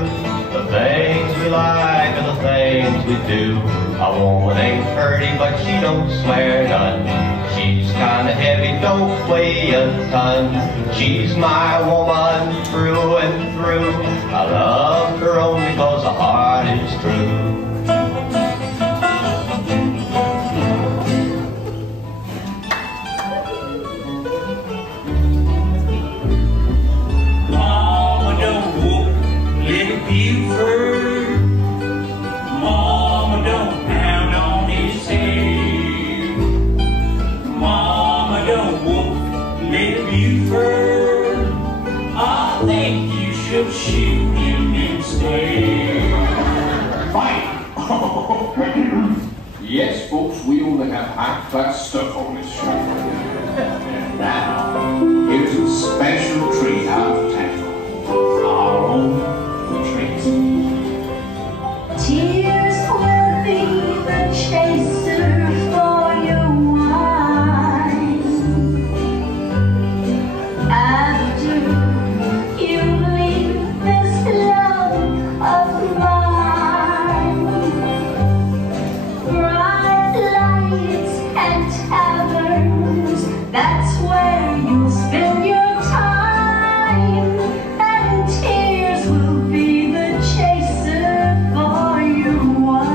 The things we like and the things we do. A woman ain't pretty, but she don't swear none. She's kinda heavy, don't weigh a ton. She's my woman through and through. I love her only because her heart is true. Mama don't whoop little Buford. Mama don't pound on his head. Mama don't whoop little Buford. I think you should shoot him instead. Fine. Yes, folks, we only have high-class stuff on this show. And now, here's a special Treehouse tackle. Our own Tracy. Tears will be the chaser for your wine. After you leave this love of mine, bright lights and taverns, that's where you'll spend your time. And tears will be the chaser for your wine.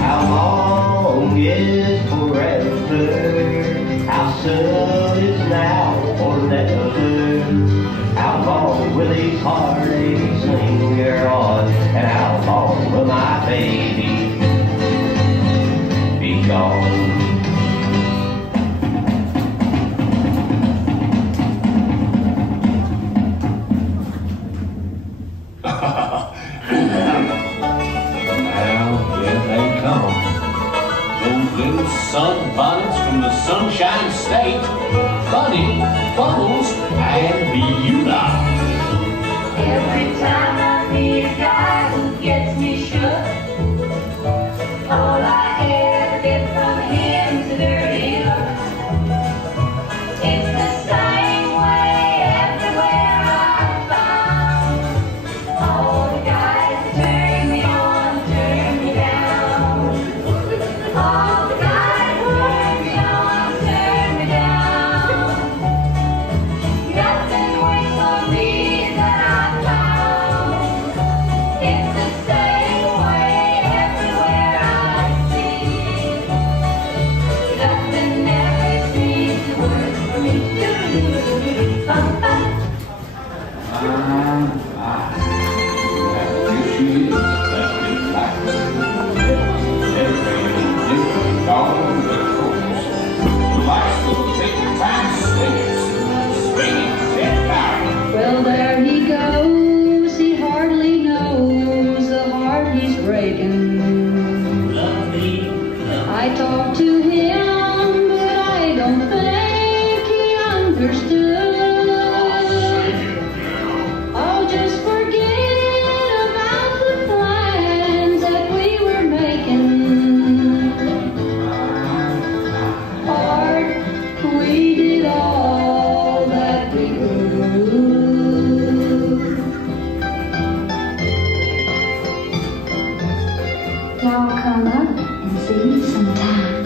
How long is forever? How soon is now or never? How long will these heartaches linger on? And how long will my baby be gone? Well, here they come. Those little sunbonnets from the Sunshine State. Bunny, Bubbles, and Beulah. Every time I meet a guy who gets me shook, all I ever get from him is a dirty look. It's the same way everywhere I'm found. All the guys turn me on, turn me down. All the guys turn me on, turn me down. Nothing works for me that I found. It's the same way everywhere I see. Nothing ever seems to work for me. Bum, bum. Here she is, that big black bird. Every little dog that goes. Likes to take time swings, swinging dead down. Well, there he goes, he hardly knows the heart he's breaking. I talked to him, but I don't think he understood. Oh, just forget about the plans that we were making. Heart, we did all that we could. Y'all come up and see me sometime.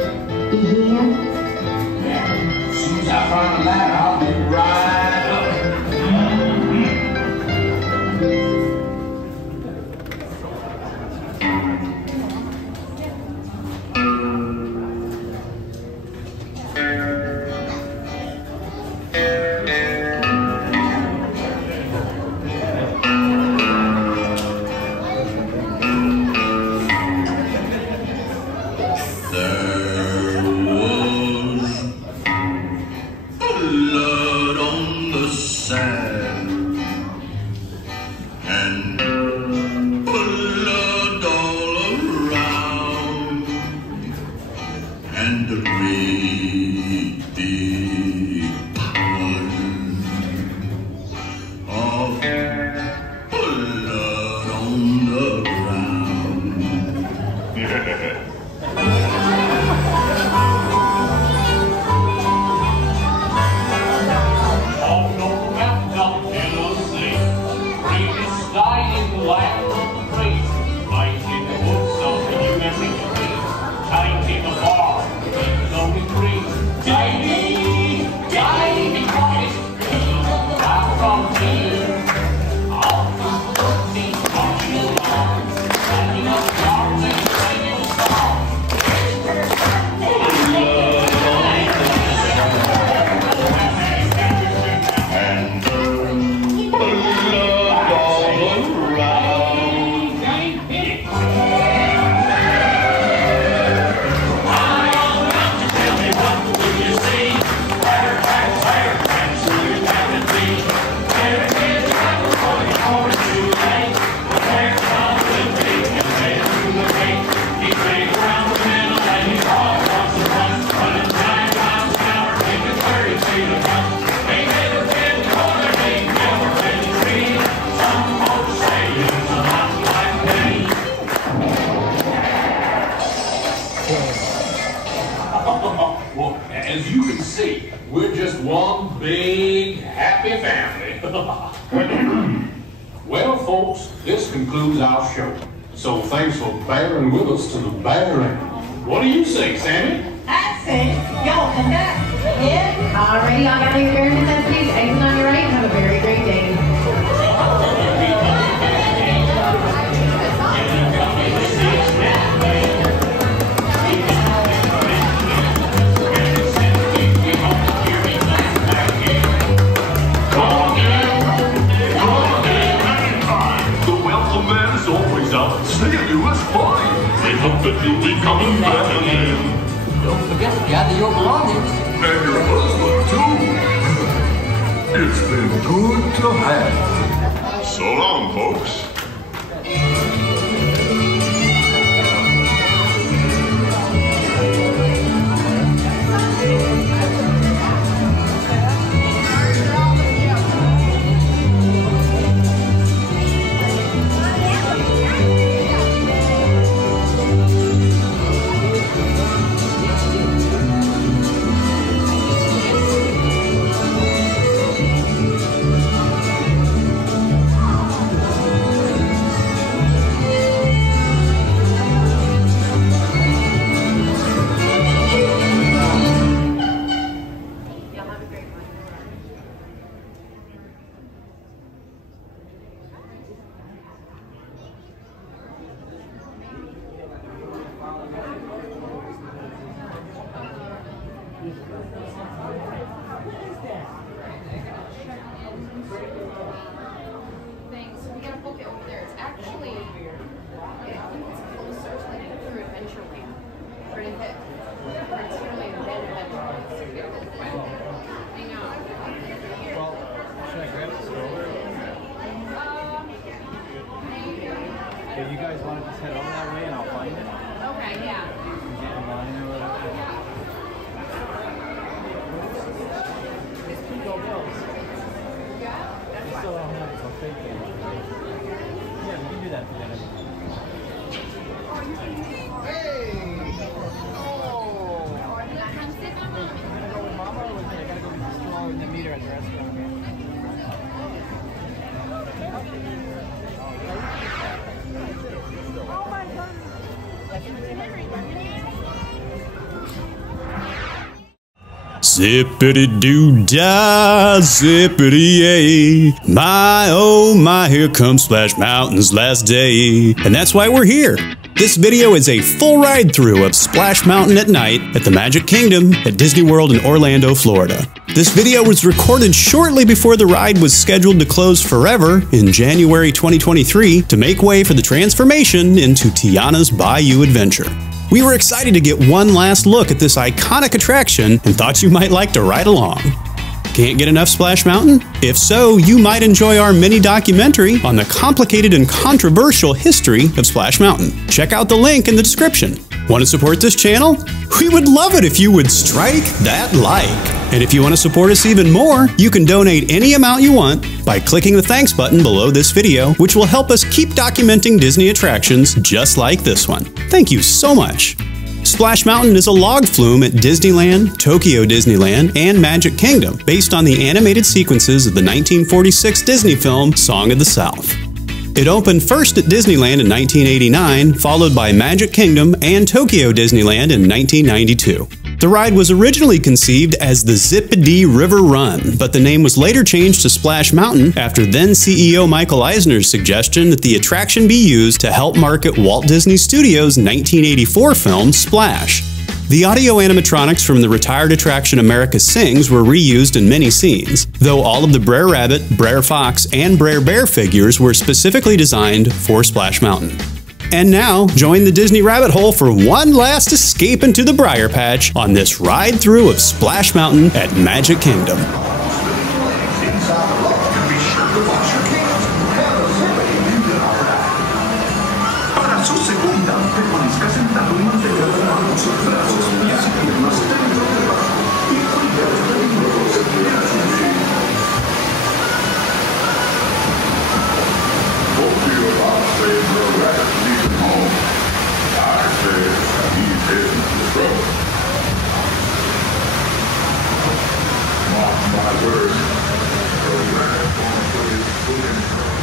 the ground. On no mountaintop Tennessee, greatest sky in the land of the free. Light in the woods of the USA. Tight in the bar, the lonely tree. Guide me, Christ, out from here. All through the 14th, marching along, standing up stars and singing songs. Well, as you can see, we're just one big happy family. Well, folks, this concludes our show. So thanks for bearing with us to the bare end. What do you say, Sammy? That's it. Y'all come back. Yeah. Alrighty, y'all gather your bears and necessities, exit on your right, and have a very great day. Stay and do us fine. We hope that you'll be coming back again. Don't forget to gather your belongings. And your husband, too. It's been good to have you. So long, folks. Thanks. We gotta book it over there. It's actually, I think it's closer to like through Adventureland. Or to hit Frontierland, then Adventureland. I know. Well, should I grab it over? Maybe. If you guys want to just head over that way and I'll find it. Okay, yeah. Get in line or whatever. It's pretty good bills. I still don't have it, so I'll fake it. Yeah, we can do that together. Hey! Oh! I'm gonna go with Mama or with me? I gotta go with the store and the meter at the restaurant. Oh my God. Zippity-doo-dah, zippity-yay. My, oh my, here comes Splash Mountain's last day. And that's why we're here. This video is a full ride-through of Splash Mountain at night at the Magic Kingdom at Disney World in Orlando, Florida. This video was recorded shortly before the ride was scheduled to close forever in January 2023 to make way for the transformation into Tiana's Bayou Adventure. We were excited to get one last look at this iconic attraction and thought you might like to ride along. Can't get enough Splash Mountain? If so, you might enjoy our mini documentary on the complicated and controversial history of Splash Mountain. Check out the link in the description. Want to support this channel? We would love it if you would strike that like. And if you want to support us even more, you can donate any amount you want by clicking the thanks button below this video, which will help us keep documenting Disney attractions just like this one. Thank you so much. Splash Mountain is a log flume at Disneyland, Tokyo Disneyland, and Magic Kingdom, based on the animated sequences of the 1946 Disney film Song of the South. It opened first at Disneyland in 1989, followed by Magic Kingdom and Tokyo Disneyland in 1992. The ride was originally conceived as the Zip-a-Dee River Run, but the name was later changed to Splash Mountain after then-CEO Michael Eisner's suggestion that the attraction be used to help market Walt Disney Studios' 1984 film Splash. The audio animatronics from the retired attraction America Sings were reused in many scenes, though all of the Brer Rabbit, Brer Fox, and Brer Bear figures were specifically designed for Splash Mountain. And now, join the Disney rabbit hole for one last escape into the Briar Patch on this ride-through of Splash Mountain at Magic Kingdom. Para su seguridad, permanezca sentado y mantenga sus brazos, pies y piernas dentro del barco y cuide los peligros que hacen. Hope you're all safe, bro. Right, leaving home. I said he's heading to the trouble. Mark my words. The rat won't put his foot in trouble.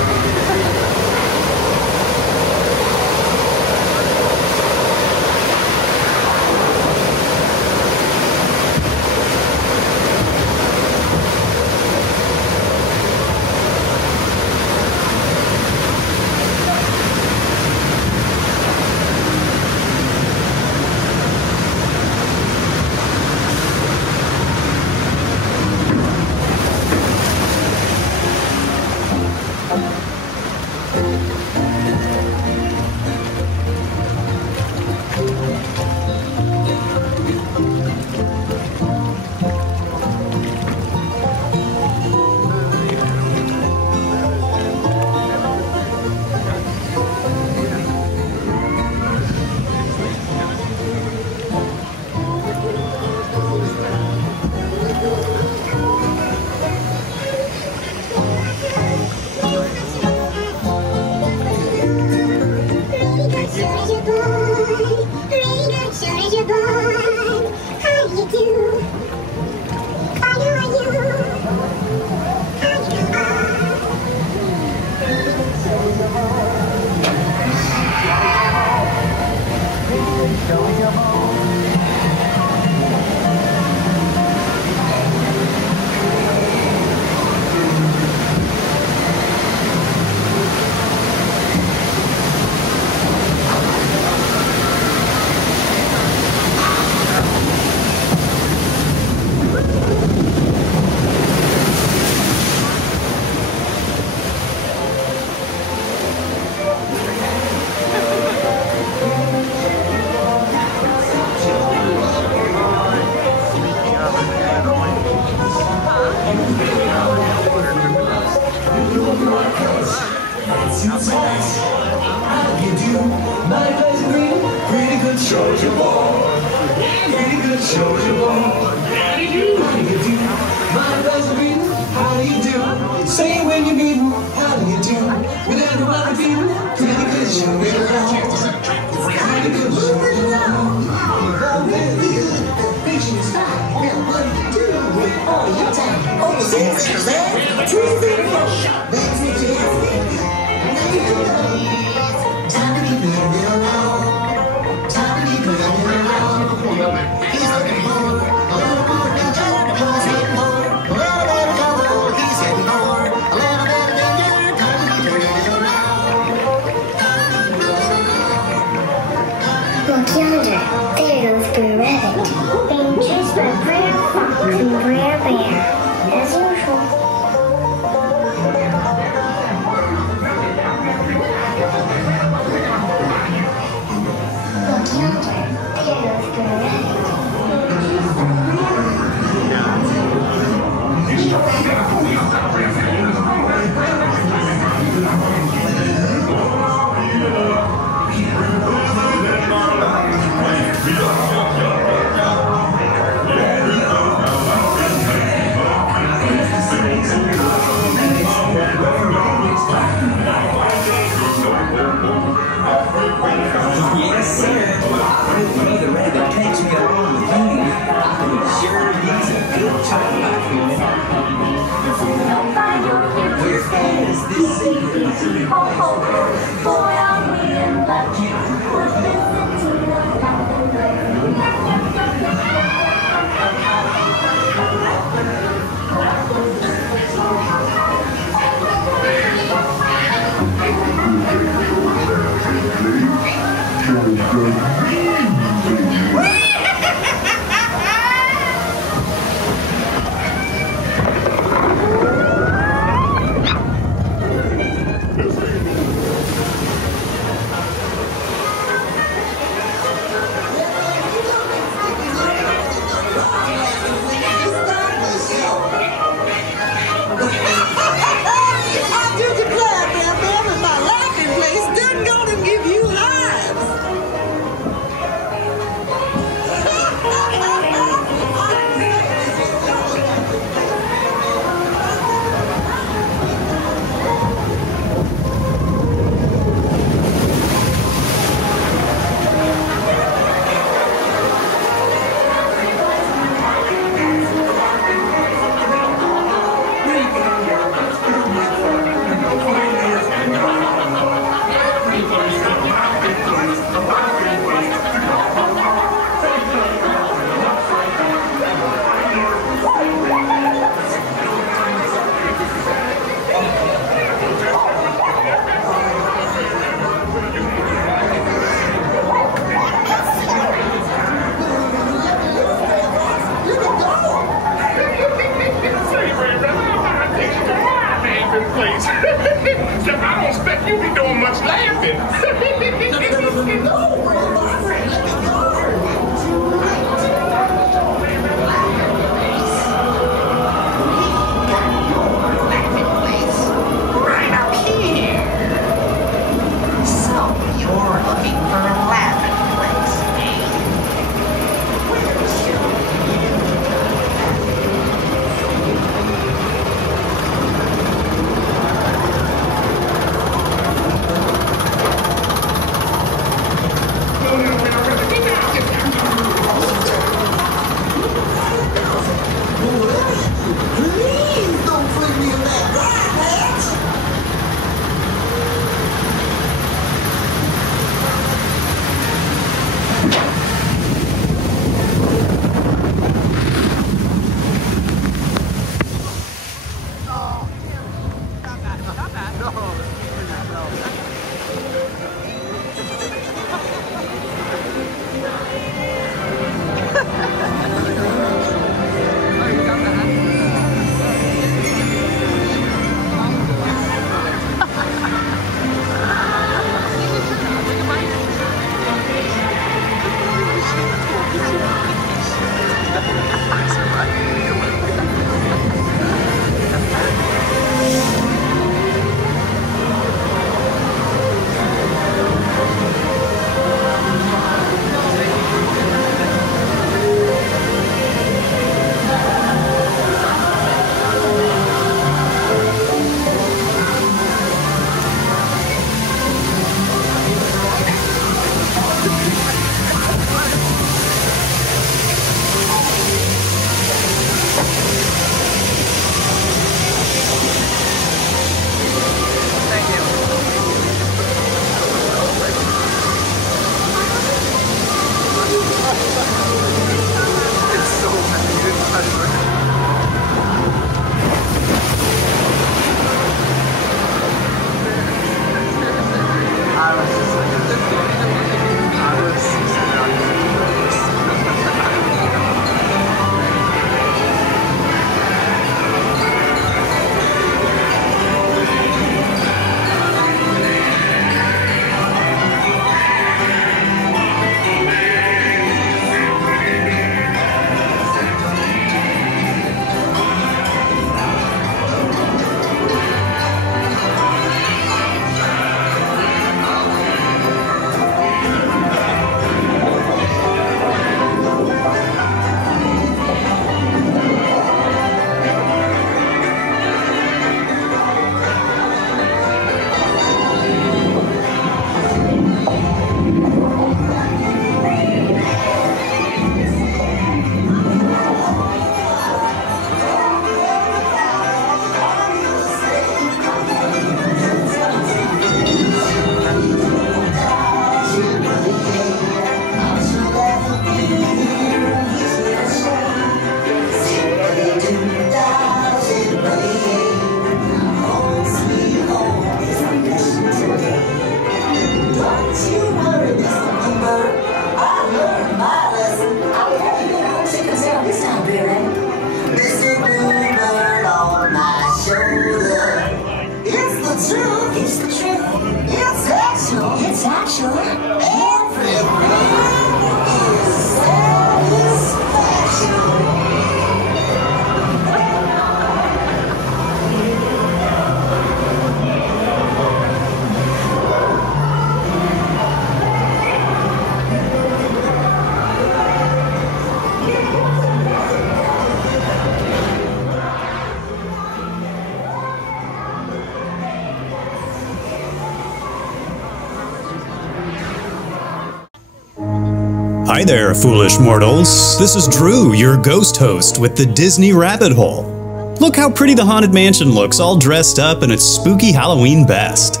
Hi there, foolish mortals. This is Drew, your ghost host with the Disney Rabbit Hole. Look how pretty the Haunted Mansion looks, all dressed up in its spooky Halloween best.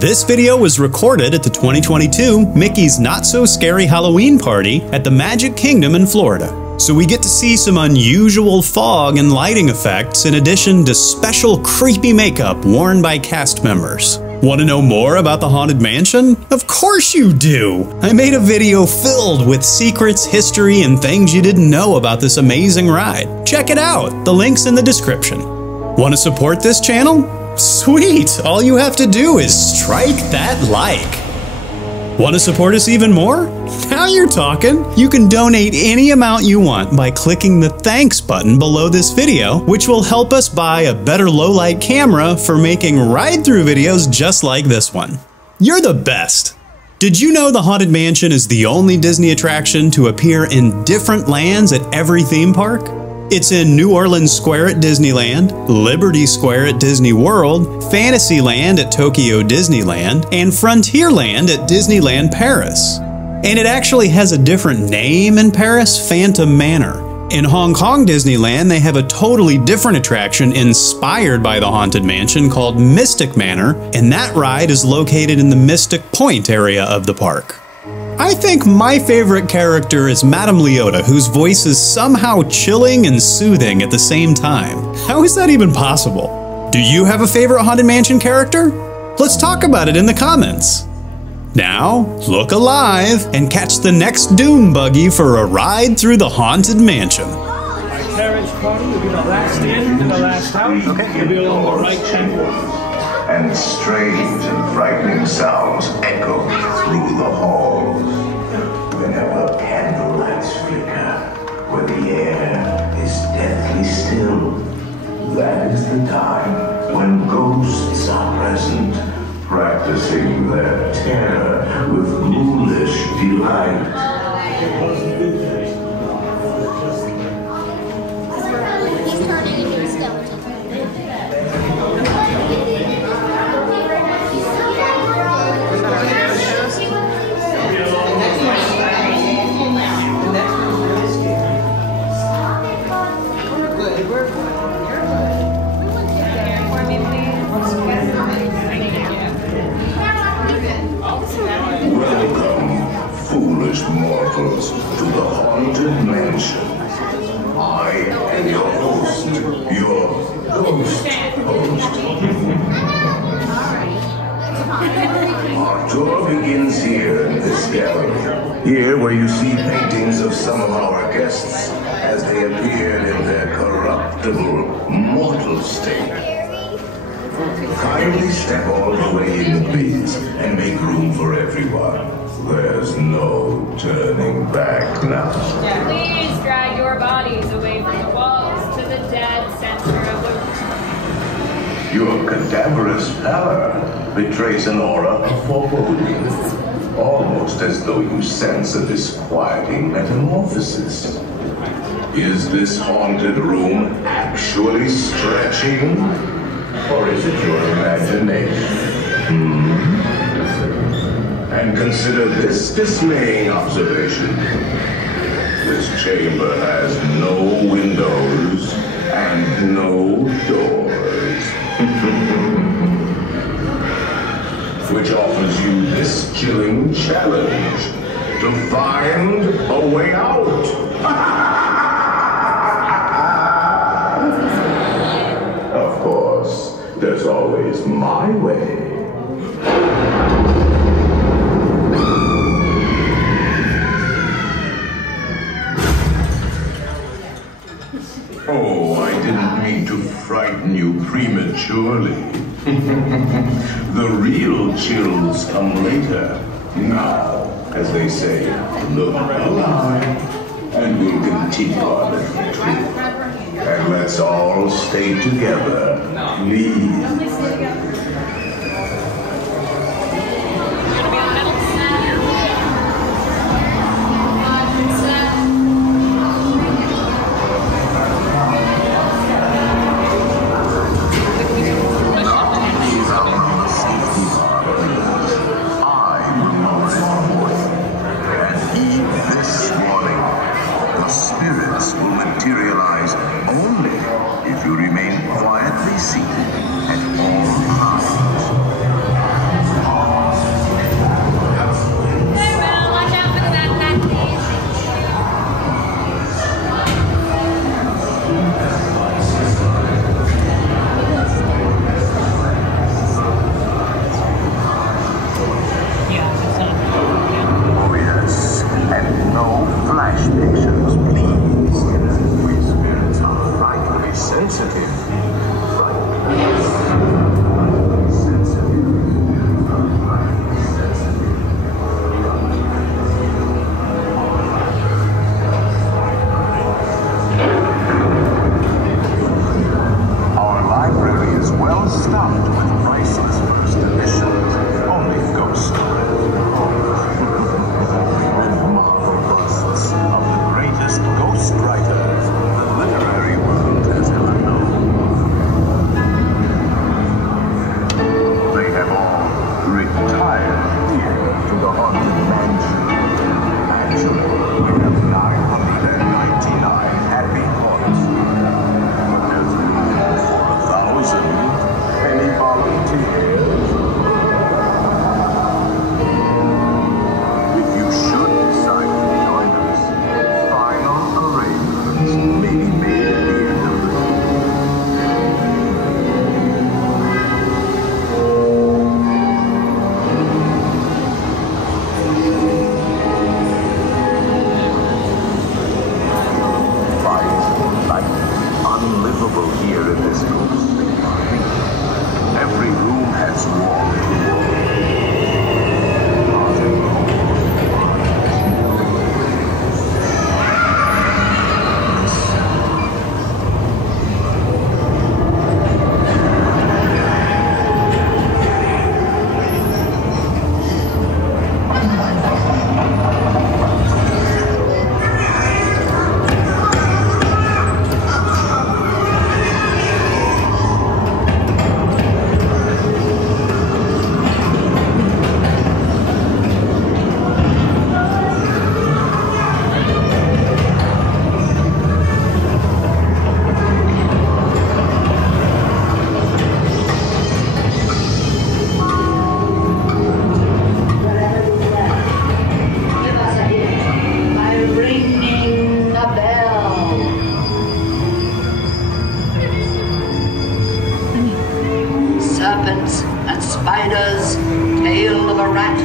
This video was recorded at the 2022 Mickey's Not So Scary Halloween Party at the Magic Kingdom in Florida. So we get to see some unusual fog and lighting effects in addition to special creepy makeup worn by cast members. Want to know more about the Haunted Mansion? Of course you do! I made a video filled with secrets, history, and things you didn't know about this amazing ride. Check it out, the link's in the description. Want to support this channel? Sweet! All you have to do is strike that like. Want to support us even more? Now you're talking! You can donate any amount you want by clicking the thanks button below this video, which will help us buy a better low-light camera for making ride-through videos just like this one. You're the best! Did you know the Haunted Mansion is the only Disney attraction to appear in different lands at every theme park? It's in New Orleans Square at Disneyland, Liberty Square at Disney World, Fantasyland at Tokyo Disneyland, and Frontierland at Disneyland Paris. And it actually has a different name in Paris, Phantom Manor. In Hong Kong Disneyland, they have a totally different attraction inspired by the Haunted Mansion called Mystic Manor, and that ride is located in the Mystic Point area of the park. I think my favorite character is Madame Leota, whose voice is somehow chilling and soothing at the same time. How is that even possible? Do you have a favorite Haunted Mansion character? Let's talk about it in the comments. Now, look alive and catch the next Doom Buggy for a ride through the Haunted Mansion. My carriage party will be the last in and the last out. Okay. You'll be along the right chamber. And strange and frightening sounds echo through the halls. Whenever candlelights flicker, where the air is deathly still, that is the time when ghosts are present, practicing their terror with ghoulish delight. He's turning into a skeleton. Welcome, foolish mortals, to the Haunted Mansion. I am your host, your ghost host. Our tour begins here in this gallery. Here where you see paintings of some of our guests as they appeared in their corruptible, mortal state. Kindly step all the way in, please, and make room for everyone. There's no turning back now. Please drag your bodies away from the walls to the dead center of the room. Your cadaverous pallor betrays an aura of foreboding, almost as though you sense a disquieting metamorphosis. Is this haunted room actually stretching? Or is it your imagination? And consider this dismaying observation. This chamber has no windows and no doors. Which offers you this chilling challenge to find a way out. Of course, there's always my way. Oh, I didn't mean to frighten you prematurely. The real chills come later. Now, as they say, look alive, and we'll continue our little trip. And let's all stay together, please. This remain quietly seated at all times. Watch out for the backpack, please. Oh yes, and no flash pictures, please. We spirits are frightfully sensitive. Our library is well stocked with priceless first editions. Only ghost busts of the greatest ghost writers the literary world has ever known. They have all retired here to the haunted mansion. Actually, we have 999 happy haunts. But there's room for 1,000 penny volunteers. If you should decide to join us, final arrangements may be made at the end of the Life unlivable here in this ghostly party. Every room has wall to wall. Serpents and spiders, tail of a rat,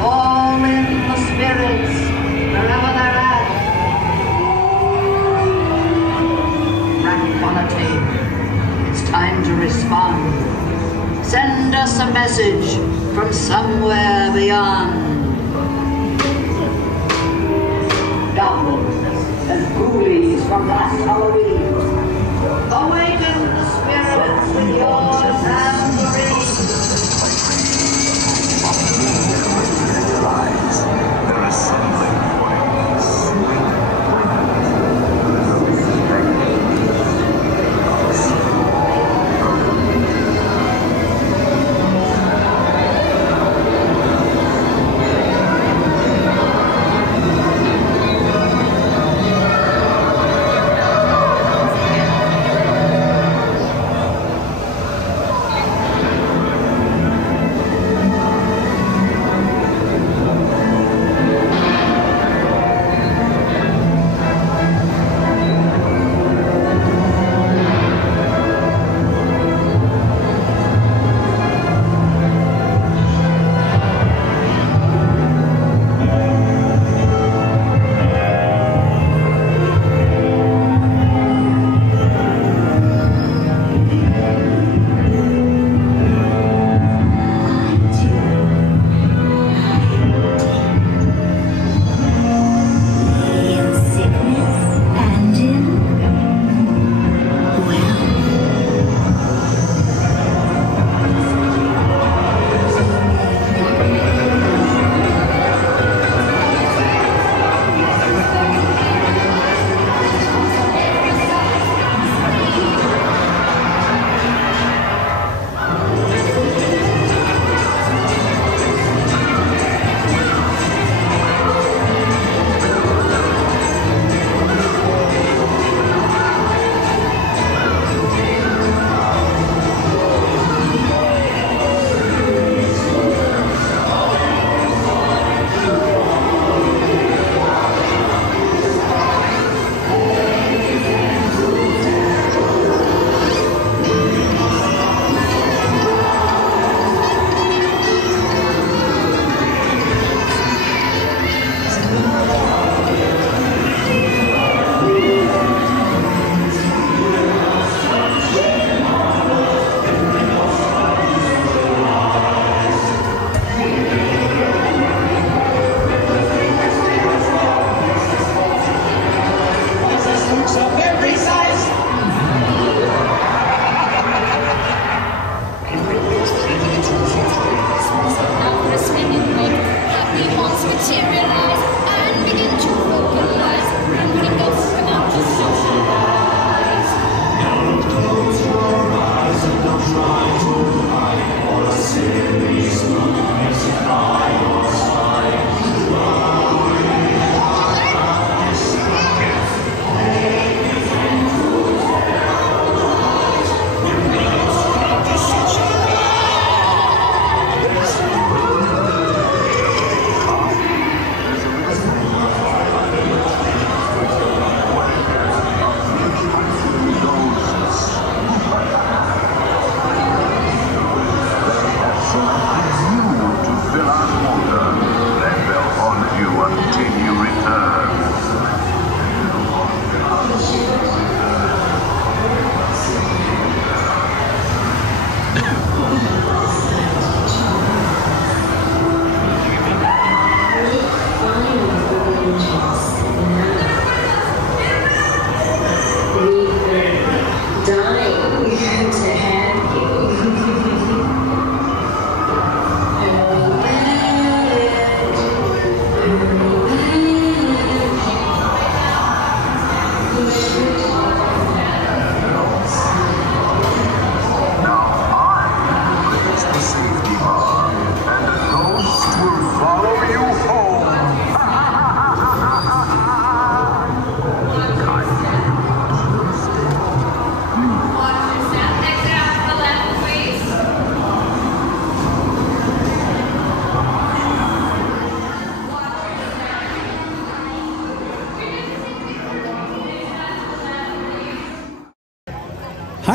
call in the spirits wherever they're at. Rat quality, it's time to respond. Send us a message from somewhere beyond. Goblins and ghoulies from last Halloween, awaken the spirits with your Jamboree. They're assembling for a swing.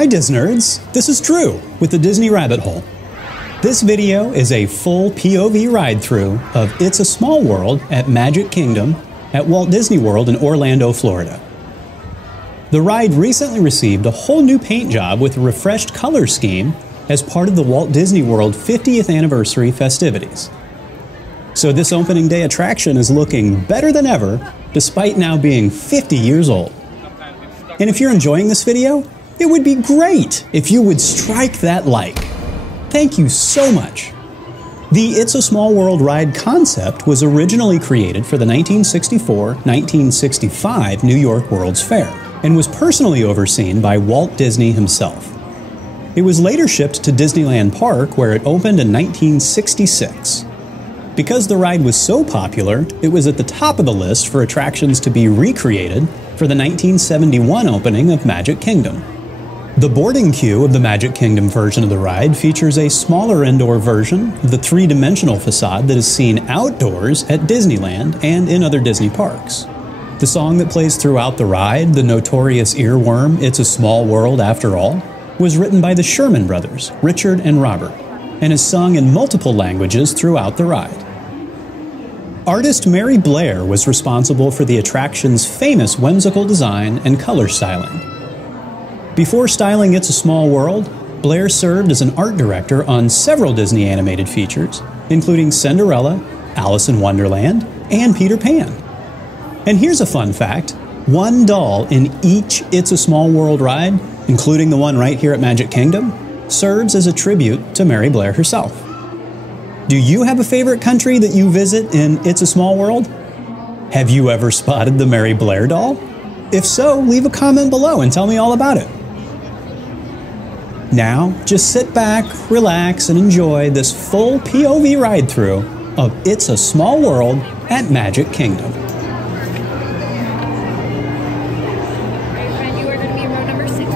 Hi Disnerds, this is Drew with the Disney Rabbit Hole. This video is a full POV ride-through of It's a Small World at Magic Kingdom at Walt Disney World in Orlando, Florida. The ride recently received a whole new paint job with a refreshed color scheme as part of the Walt Disney World 50th anniversary festivities. So this opening day attraction is looking better than ever, despite now being 50 years old. And if you're enjoying this video, it would be great if you would strike that like. Thank you so much. The It's a Small World ride concept was originally created for the 1964-1965 New York World's Fair and was personally overseen by Walt Disney himself. It was later shipped to Disneyland Park, where it opened in 1966. Because the ride was so popular, it was at the top of the list for attractions to be recreated for the 1971 opening of Magic Kingdom. The boarding queue of the Magic Kingdom version of the ride features a smaller indoor version of the three-dimensional facade that is seen outdoors at Disneyland and in other Disney parks. The song that plays throughout the ride, the notorious earworm It's a Small World After All, was written by the Sherman brothers, Richard and Robert, and is sung in multiple languages throughout the ride. Artist Mary Blair was responsible for the attraction's famous whimsical design and color styling. Before styling It's a Small World, Blair served as an art director on several Disney animated features, including Cinderella, Alice in Wonderland, and Peter Pan. And here's a fun fact: one doll in each It's a Small World ride, including the one right here at Magic Kingdom, serves as a tribute to Mary Blair herself. Do you have a favorite country that you visit in It's a Small World? Have you ever spotted the Mary Blair doll? If so, leave a comment below and tell me all about it. Now, just sit back, relax, and enjoy this full POV ride-through of It's a Small World at Magic Kingdom. You are going to be in row number 6, please.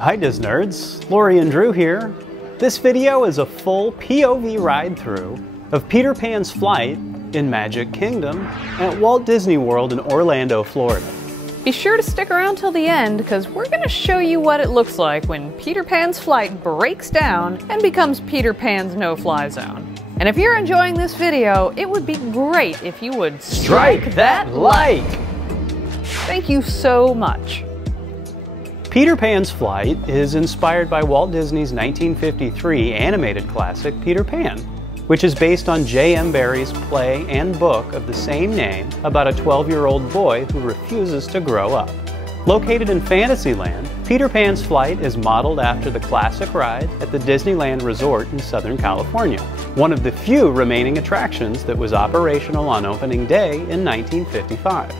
Hi Disnerds, Lori and Drew here. This video is a full POV ride-through of Peter Pan's flight in Magic Kingdom at Walt Disney World in Orlando, Florida. Be sure to stick around till the end because we're going to show you what it looks like when Peter Pan's flight breaks down and becomes Peter Pan's no-fly zone. And if you're enjoying this video, it would be great if you would strike that like! Thank you so much. Peter Pan's flight is inspired by Walt Disney's 1953 animated classic Peter Pan, which is based on J.M. Barrie's play and book of the same name about a 12-year-old boy who refuses to grow up. Located in Fantasyland, Peter Pan's flight is modeled after the classic ride at the Disneyland Resort in Southern California, one of the few remaining attractions that was operational on opening day in 1955.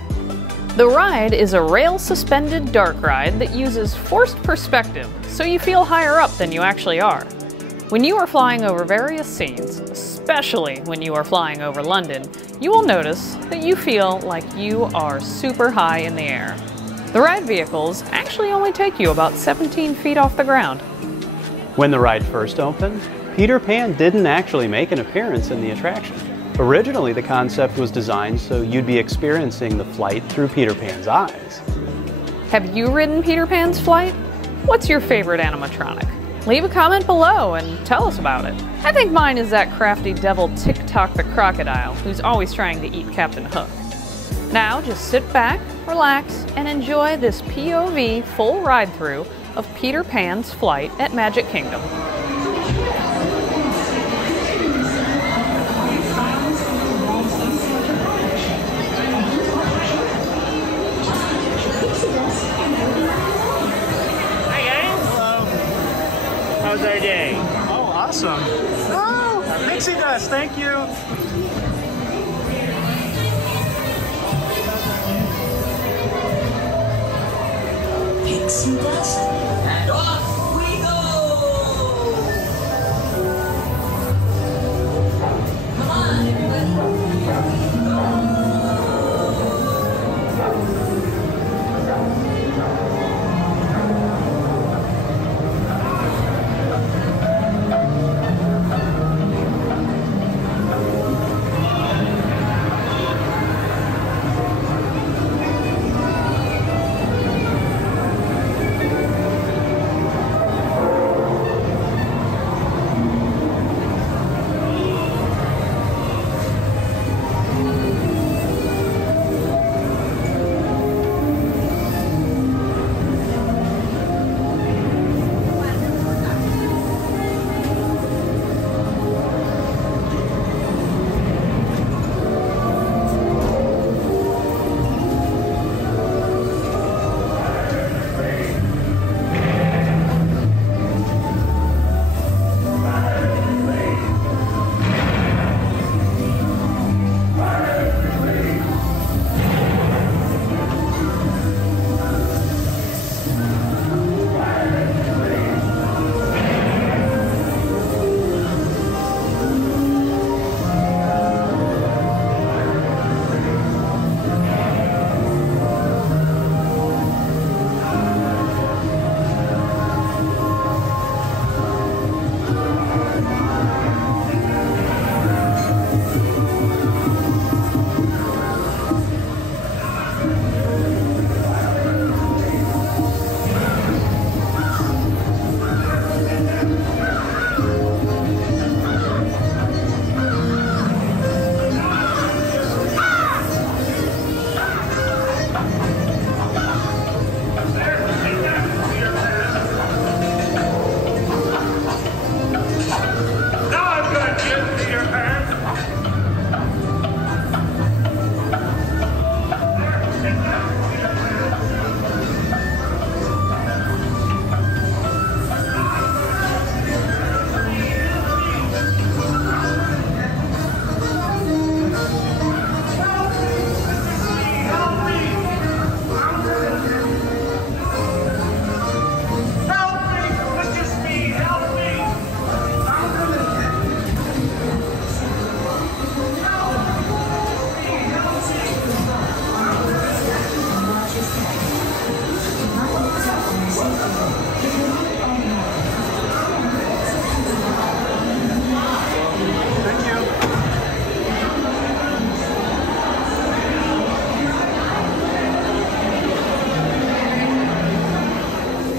The ride is a rail-suspended dark ride that uses forced perspective, so you feel higher up than you actually are. When you are flying over various scenes, especially when you are flying over London, you will notice that you feel like you are super high in the air. The ride vehicles actually only take you about 17 feet off the ground. When the ride first opened, Peter Pan didn't actually make an appearance in the attraction. Originally, the concept was designed so you'd be experiencing the flight through Peter Pan's eyes. Have you ridden Peter Pan's flight? What's your favorite animatronic? Leave a comment below and tell us about it. I think mine is that crafty devil Tick-Tock the crocodile who's always trying to eat Captain Hook. Now just sit back, relax, and enjoy this POV full ride-through of Peter Pan's flight at Magic Kingdom. How's our day? Oh, awesome. Oh, pixie dust, thank you. Pixie dust, and off we go! Come on, everybody, here we go!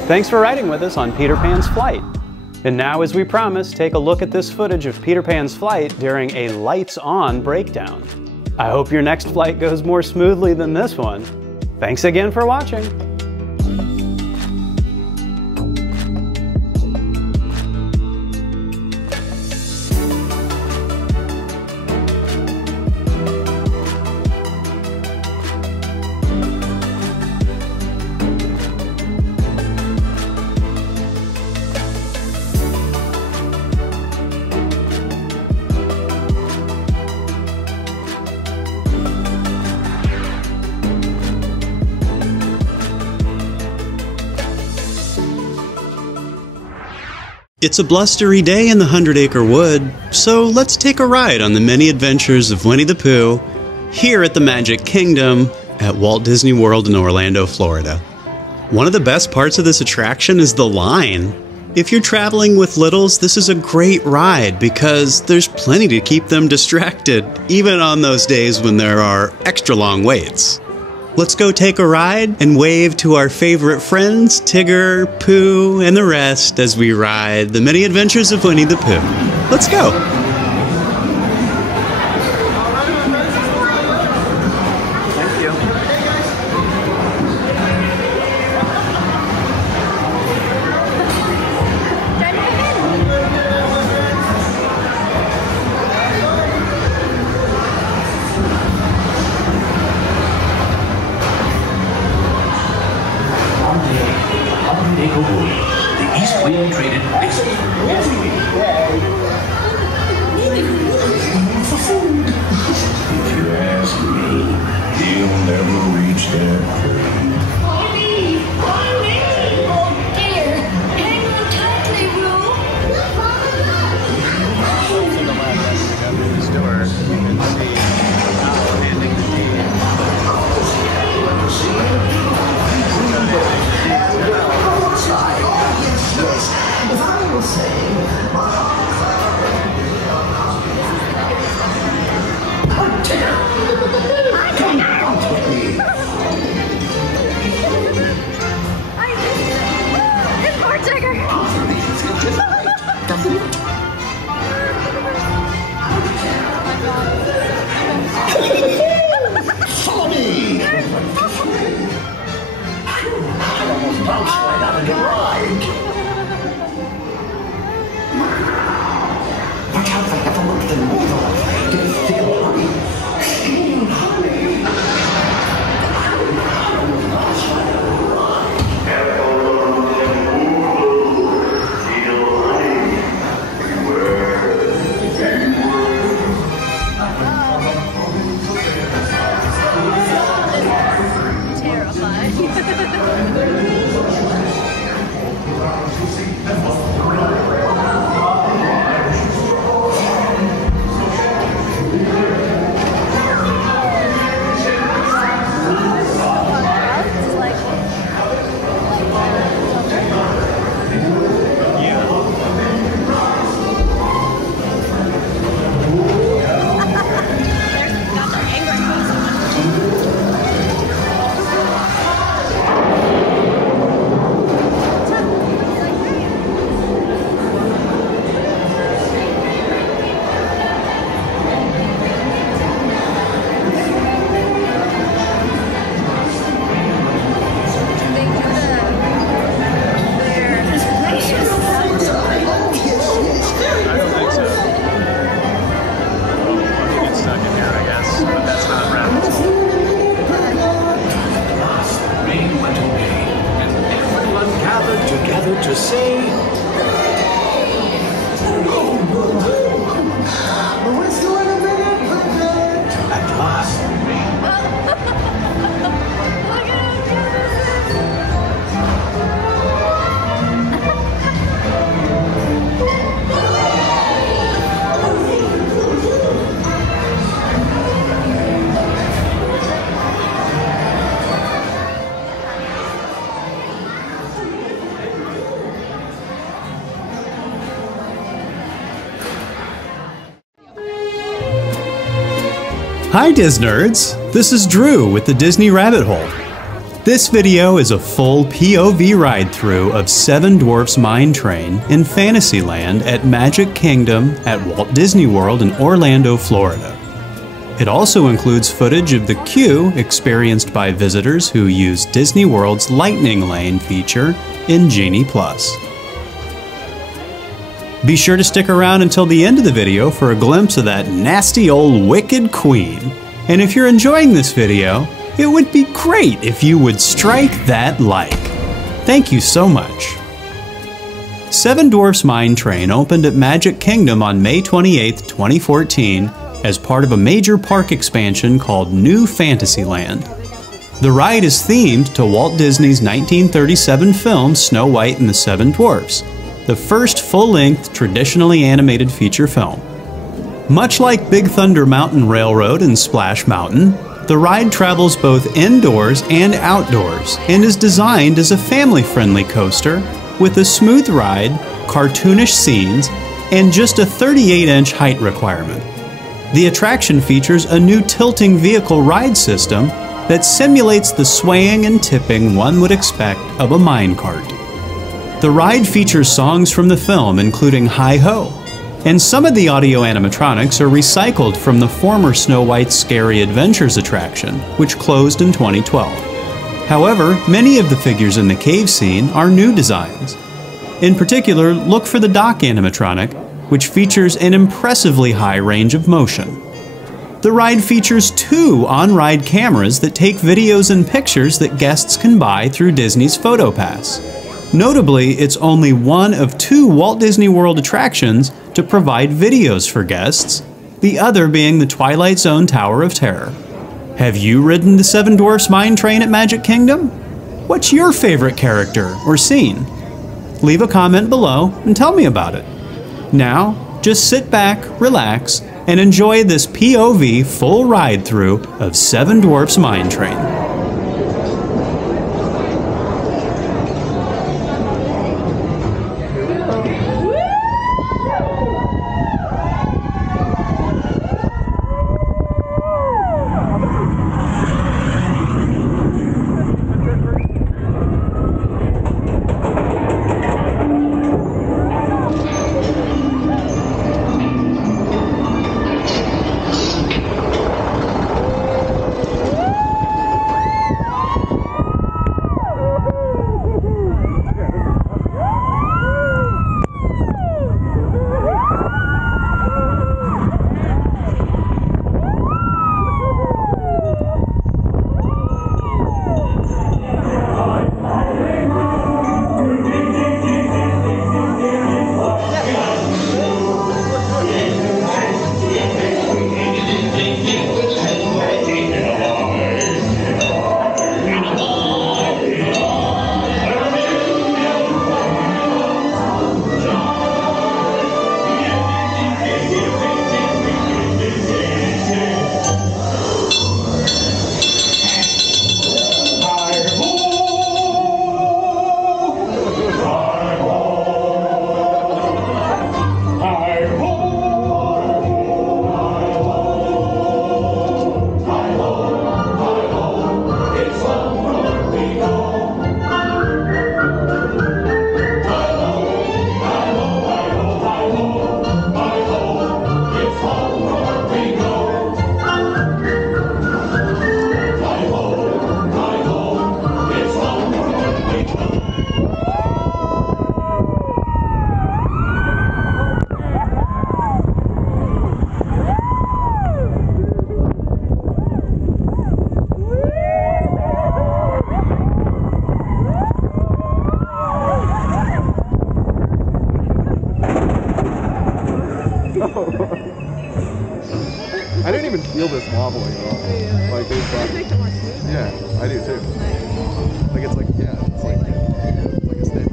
Thanks for riding with us on Peter Pan's flight. And now, as we promised, take a look at this footage of Peter Pan's flight during a lights-on breakdown. I hope your next flight goes more smoothly than this one. Thanks again for watching. It's a blustery day in the 100-acre wood, so let's take a ride on the many adventures of Winnie the Pooh here at the Magic Kingdom at Walt Disney World in Orlando, Florida. One of the best parts of this attraction is the line. If you're traveling with littles, this is a great ride because there's plenty to keep them distracted, even on those days when there are extra long waits. Let's go take a ride and wave to our favorite friends, Tigger, Pooh, and the rest as we ride the many adventures of Winnie the Pooh. Let's go! Thank you. The East Wind traded ice cream. If you ask me, he'll never reach there. Follow me! I almost bounced right out of the ride. Watch out if I ever look at the window. Do you feel honey? Honey. I almost bounced right out of the ride. To say, What's going on at last, Hi Disnerds! This is Drew with the Disney Rabbit Hole. This video is a full POV ride-through of 7 Dwarfs Mine Train in Fantasyland at Magic Kingdom at Walt Disney World in Orlando, Florida. It also includes footage of the queue experienced by visitors who use Disney World's Lightning Lane feature in Genie Plus. Be sure to stick around until the end of the video for a glimpse of that nasty old wicked queen. And if you're enjoying this video, it would be great if you would strike that like. Thank you so much. 7 Dwarfs Mine Train opened at Magic Kingdom on May 28, 2014 as part of a major park expansion called New Fantasyland. The ride is themed to Walt Disney's 1937 film Snow White and the Seven Dwarfs, the first full-length traditionally animated feature film. Much like Big Thunder Mountain Railroad and Splash Mountain, the ride travels both indoors and outdoors and is designed as a family-friendly coaster with a smooth ride, cartoonish scenes, and just a 38-inch height requirement. The attraction features a new tilting vehicle ride system that simulates the swaying and tipping one would expect of a minecart. The ride features songs from the film, including Hi-Ho, and some of the audio animatronics are recycled from the former Snow White's Scary Adventures attraction, which closed in 2012. However, many of the figures in the cave scene are new designs. In particular, look for the dock animatronic, which features an impressively high range of motion. The ride features 2 on-ride cameras that take videos and pictures that guests can buy through Disney's PhotoPass. Notably, it's only one of 2 Walt Disney World attractions to provide videos for guests, the other being the Twilight Zone Tower of Terror. Have you ridden the 7 Dwarfs Mine Train at Magic Kingdom? What's your favorite character or scene? Leave a comment below and tell me about it. Now, just sit back, relax, and enjoy this POV full ride-through of 7 Dwarfs Mine Train. I didn't even feel this wobbling at all. Like it's like, yeah, I do too. Like it's like, yeah, it's like a stick.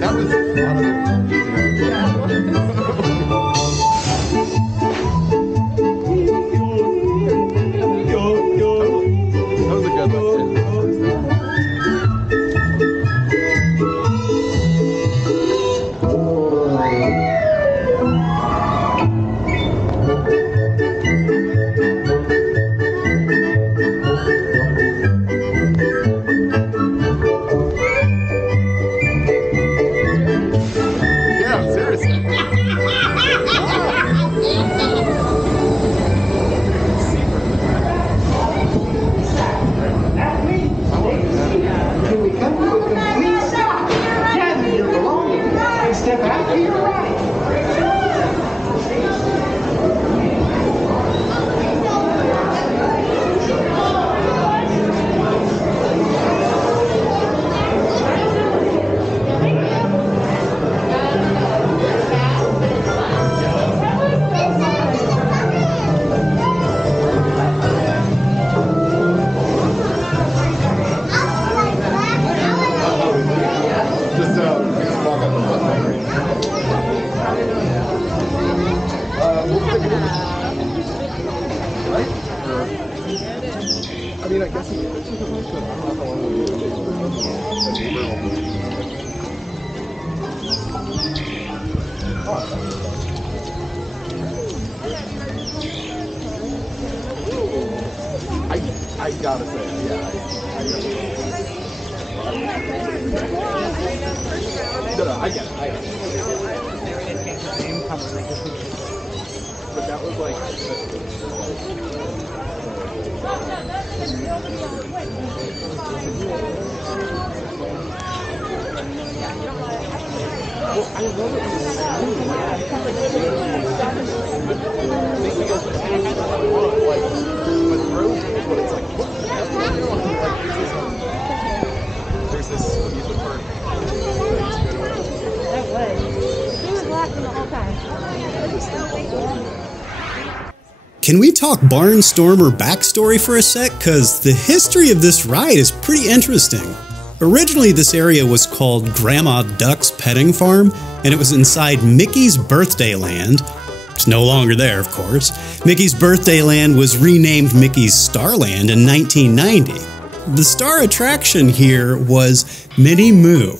That was I gotta say, yeah. No, I get it. But that was like. Well, I love it. With Rosie is what it's like. What the hell? There's this music part. That was. He was laughing the whole time. Can we talk Barnstormer backstory for a sec? Because the history of this ride is pretty interesting. Originally, this area was called Grandma Duck's Petting Farm, and it was inside Mickey's Birthday Land. It's no longer there, of course. Mickey's Birthday Land was renamed Mickey's Starland in 1990. The star attraction here was Minnie Moo.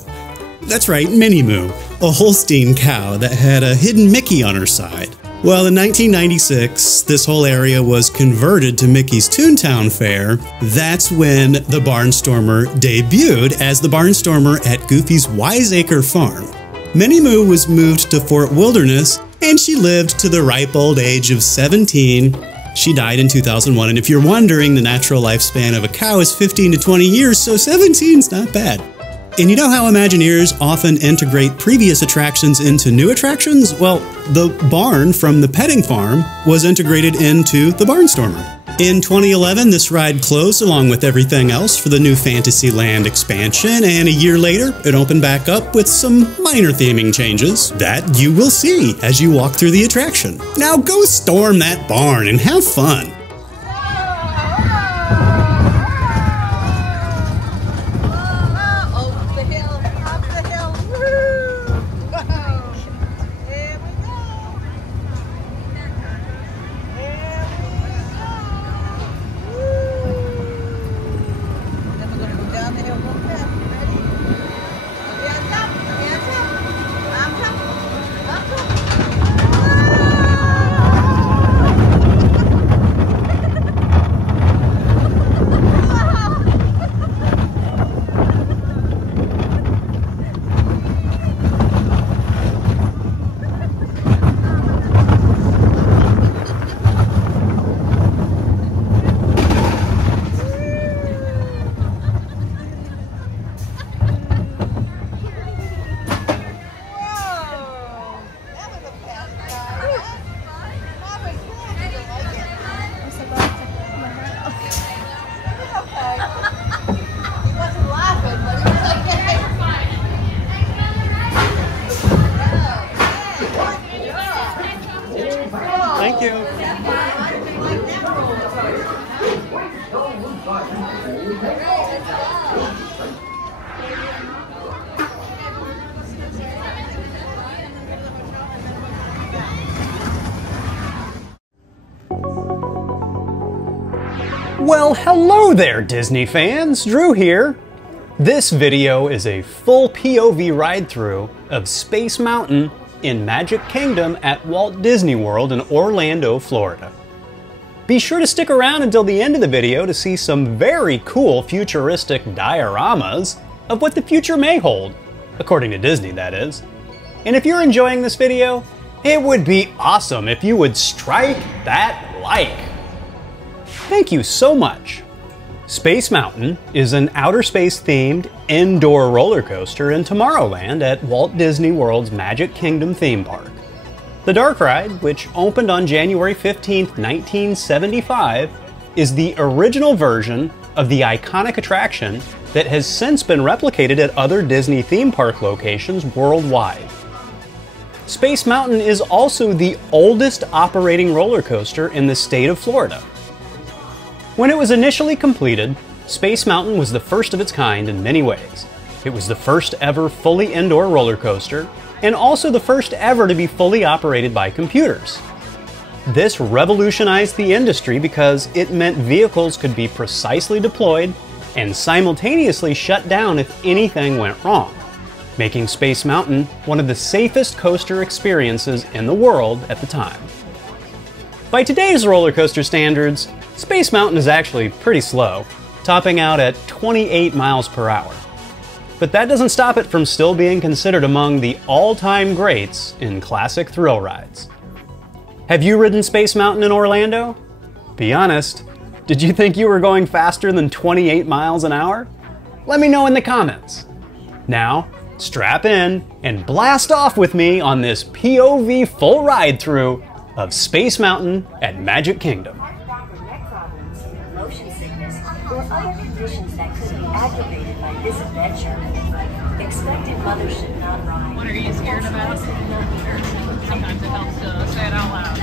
That's right, Minnie Moo, a Holstein cow that had a hidden Mickey on her side. Well, in 1996, this whole area was converted to Mickey's Toontown Fair. That's when the Barnstormer debuted as the Barnstormer at Goofy's Wiseacre Farm. Minnie Moo was moved to Fort Wilderness, and she lived to the ripe old age of 17. She died in 2001, and if you're wondering, the natural lifespan of a cow is 15 to 20 years, so 17's not bad. And you know how Imagineers often integrate previous attractions into new attractions? Well, the barn from the petting farm was integrated into the Barnstormer. In 2011, this ride closed along with everything else for the new Fantasyland expansion, and a year later, it opened back up with some minor theming changes that you will see as you walk through the attraction. Now go storm that barn and have fun! Thank you. Well, hello there, Disney fans. Drew here. This video is a full POV ride-through of Space Mountain in Magic Kingdom at Walt Disney World in Orlando, Florida. Be sure to stick around until the end of the video to see some very cool futuristic dioramas of what the future may hold, according to Disney, that is. And if you're enjoying this video, it would be awesome if you would strike that like. Thank you so much. Space Mountain is an outer space themed indoor roller coaster in Tomorrowland at Walt Disney World's Magic Kingdom theme park. The dark ride, which opened on January 15, 1975, is the original version of the iconic attraction that has since been replicated at other Disney theme park locations worldwide. Space Mountain is also the oldest operating roller coaster in the state of Florida. When it was initially completed, Space Mountain was the first of its kind in many ways. It was the first ever fully indoor roller coaster, and also the first ever to be fully operated by computers. This revolutionized the industry because it meant vehicles could be precisely deployed and simultaneously shut down if anything went wrong, making Space Mountain one of the safest coaster experiences in the world at the time. By today's roller coaster standards, Space Mountain is actually pretty slow, topping out at 28 miles per hour. But that doesn't stop it from still being considered among the all-time greats in classic thrill rides. Have you ridden Space Mountain in Orlando? Be honest, did you think you were going faster than 28 miles an hour? Let me know in the comments. Now, strap in and blast off with me on this POV full ride-through of Space Mountain at Magic Kingdom. Motion sickness, or other conditions that could be aggravated by this adventure. Expected mothers should not ride. What are you scared about? Sometimes it helps to say it out loud.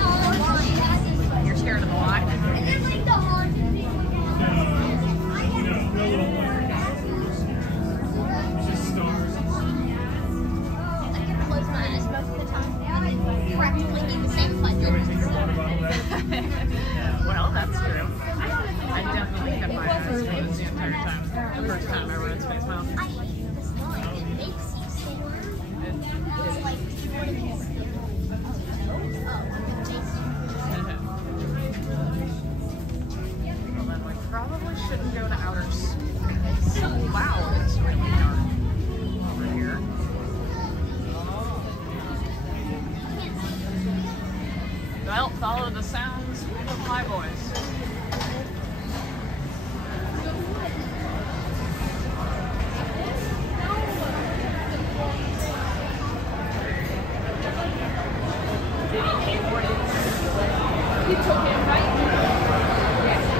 You're scared of the light? Well, that's true. I definitely kept my eyes closed the entire time. The first time I rode Space Mountain. I hate this line. It makes you sore. It's like one of these. Well, then we probably shouldn't go to outer space. Wow, it's really dark over here. Well, follow the sounds of my voice. You took him, right? Yeah.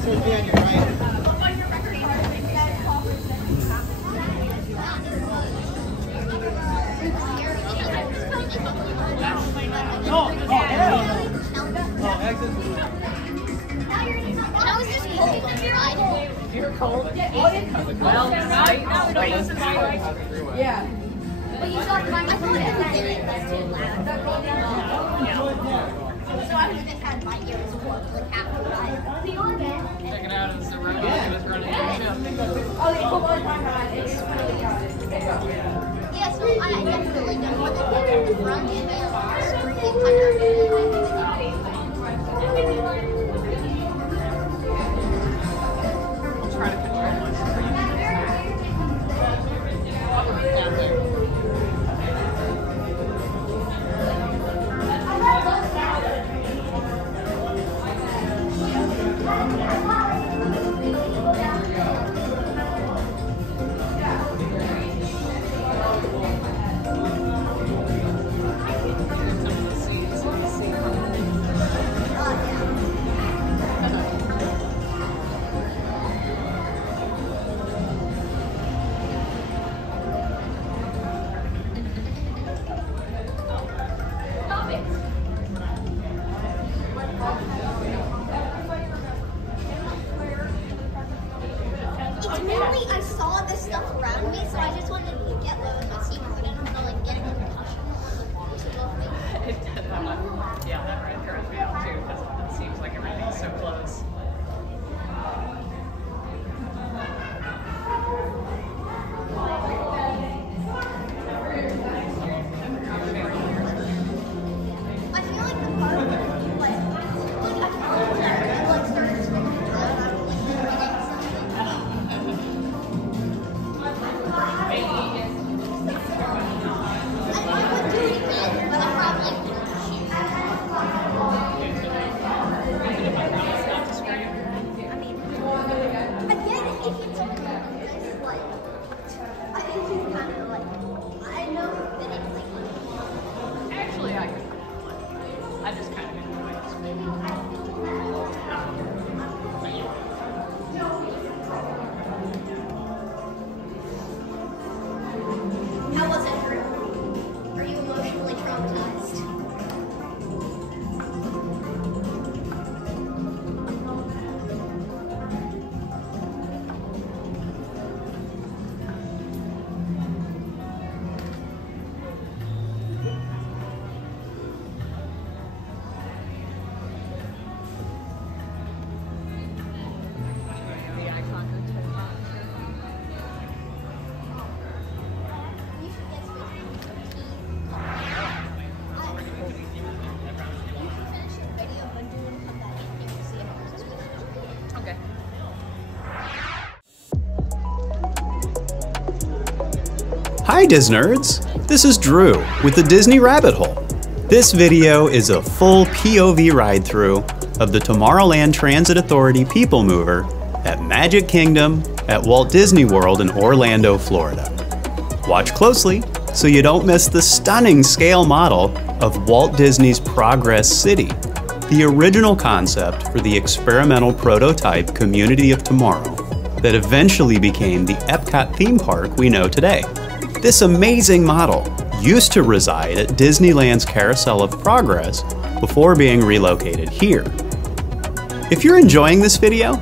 How is this cold on your ride? You're cold? Well, right now we don't listen to right? Yeah. But you saw the I thought it was too loud. So I would have just had my ears plugged like half the ride. Check it out as the ride was running down. Oh, the old time ride is really good. Yeah, so I definitely don't want to get in the front and screaming I saw this stuff around me, so I just wanted to get low in my seat because I didn't want to like get a concussion. Yeah, that right there is me out too because it seems like everything's so close. I feel like the part like I feel like started spinning around. I was I would do it again, but I probably wouldn't shoot. I mean, again, if you told me this, like, I think it's kind of like, I know that it's like, Actually, I just kind of enjoy how was it, Drew? Are you emotionally traumatized? Hi Disnerds! This is Drew with the Disney Rabbit Hole. This video is a full POV ride-through of the Tomorrowland Transit Authority PeopleMover at Magic Kingdom at Walt Disney World in Orlando, Florida. Watch closely so you don't miss the stunning scale model of Walt Disney's Progress City, the original concept for the experimental prototype Community of Tomorrow that eventually became the Epcot theme park we know today. This amazing model used to reside at Disneyland's Carousel of Progress before being relocated here. If you're enjoying this video,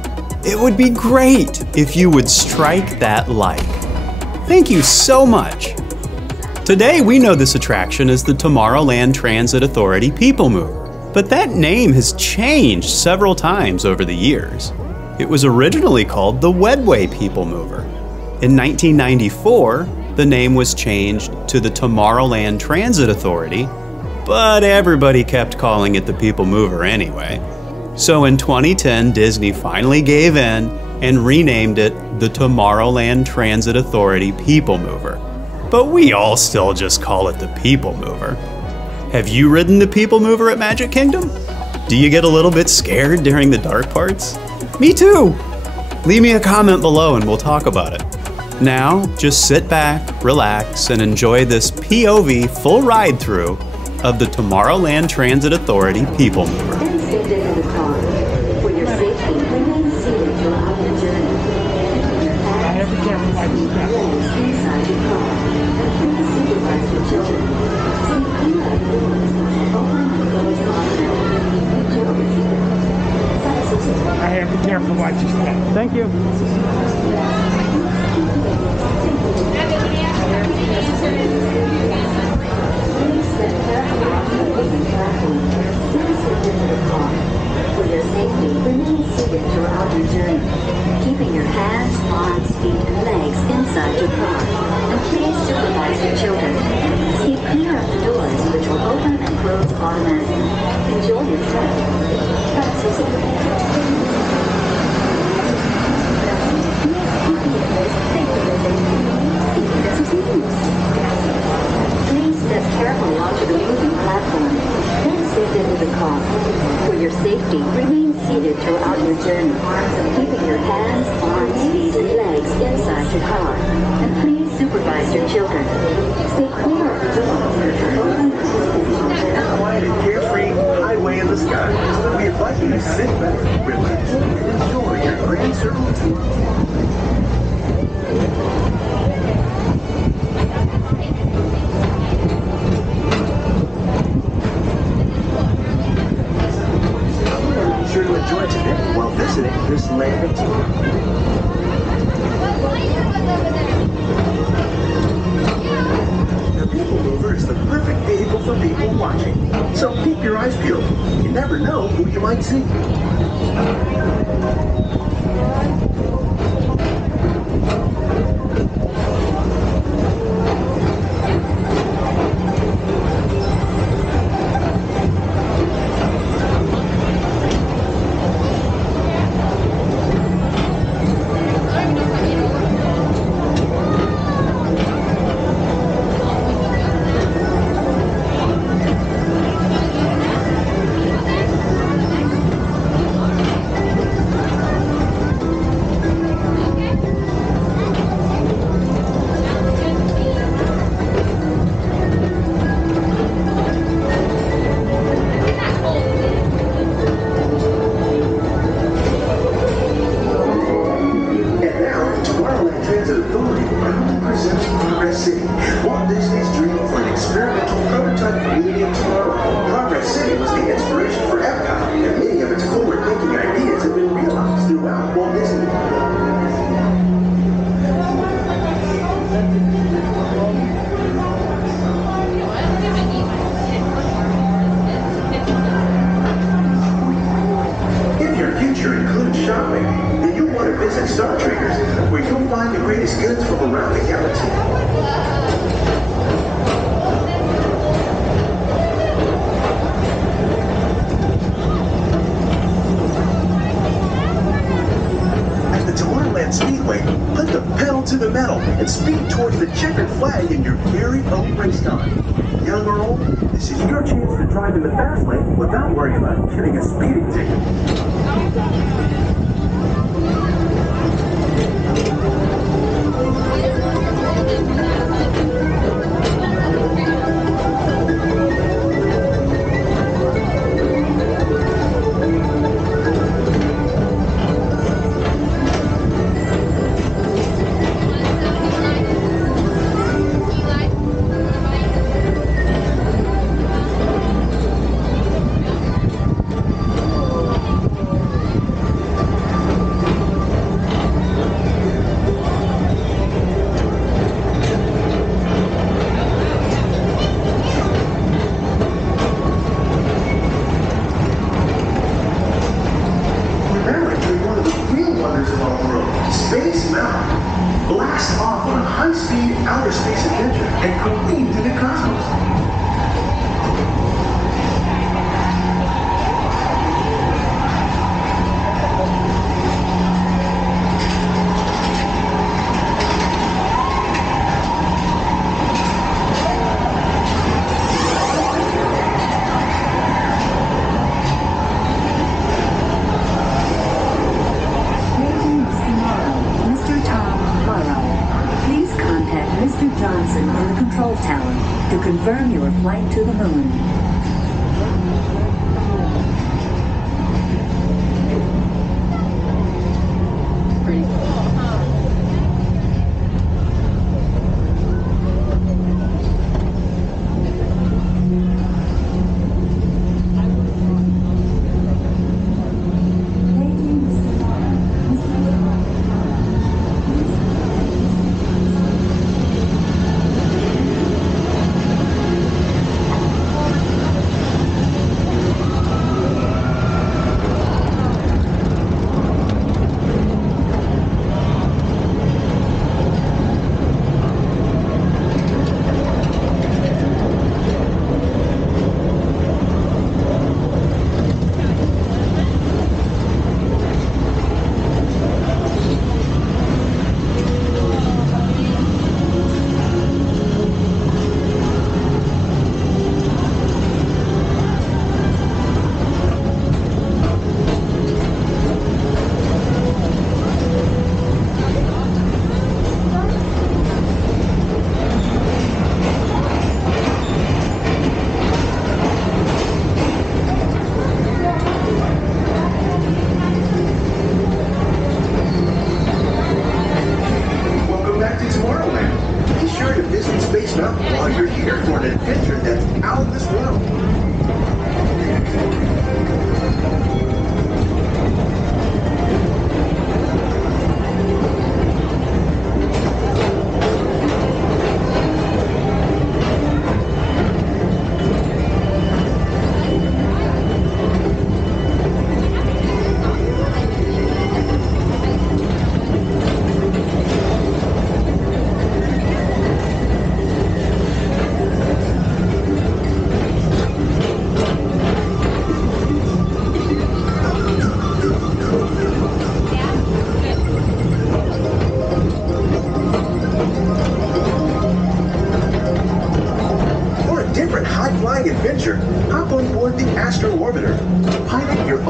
it would be great if you would strike that like. Thank you so much. Today we know this attraction as the Tomorrowland Transit Authority PeopleMover, but that name has changed several times over the years. It was originally called the Wedway PeopleMover. In 1994, the name was changed to the Tomorrowland Transit Authority, but everybody kept calling it the PeopleMover anyway. So in 2010, Disney finally gave in and renamed it the Tomorrowland Transit Authority PeopleMover. But we all still just call it the PeopleMover. Have you ridden the PeopleMover at Magic Kingdom? Do you get a little bit scared during the dark parts? Me too! Leave me a comment below and we'll talk about it. Now, just sit back, relax, and enjoy this POV full ride-through of the Tomorrowland Transit Authority PeopleMover. Steady step into the car. For your safety, remain seated. children. Stay clear of doors which will open and close automatically. I have to be careful what you say. Thank you. For your safety, remain seated throughout your journey, keeping your hands, arms, feet, and legs inside your car. And please supervise your children. Keep clear of the doors, which will open and close automatically. Enjoy your trip. That's Please step carefully onto the moving platform, then step into the car. For your safety, remain seated throughout your journey, keeping your hands, arms, feet, and legs inside your car. And please supervise your children. Stay clear of the doors. A quiet and carefree highway in the sky. We invite you to sit back, relax, and enjoy your grand circle tour. Sure to enjoy today while visiting this land of tomorrow. The PeopleMover is the perfect vehicle for people watching. So keep your eyes peeled. You never know who you might see. Walt Disney's dream for an experimental prototype community of tomorrow. Progress City was the inspiration for Epcot, and many of its forward-thinking ideas have been realized throughout Walt Disney. If your future includes shopping, then you'll want to visit Star Traders, where you'll find the greatest goods from around the galaxy. At the Tomorrowland Speedway, put the pedal to the metal and speed towards the checkered flag in your very own race car. Young or old, this is your chance to drive in the fast lane without worrying about getting a speeding ticket. Confirm your flight to the moon. Pretty cool, huh?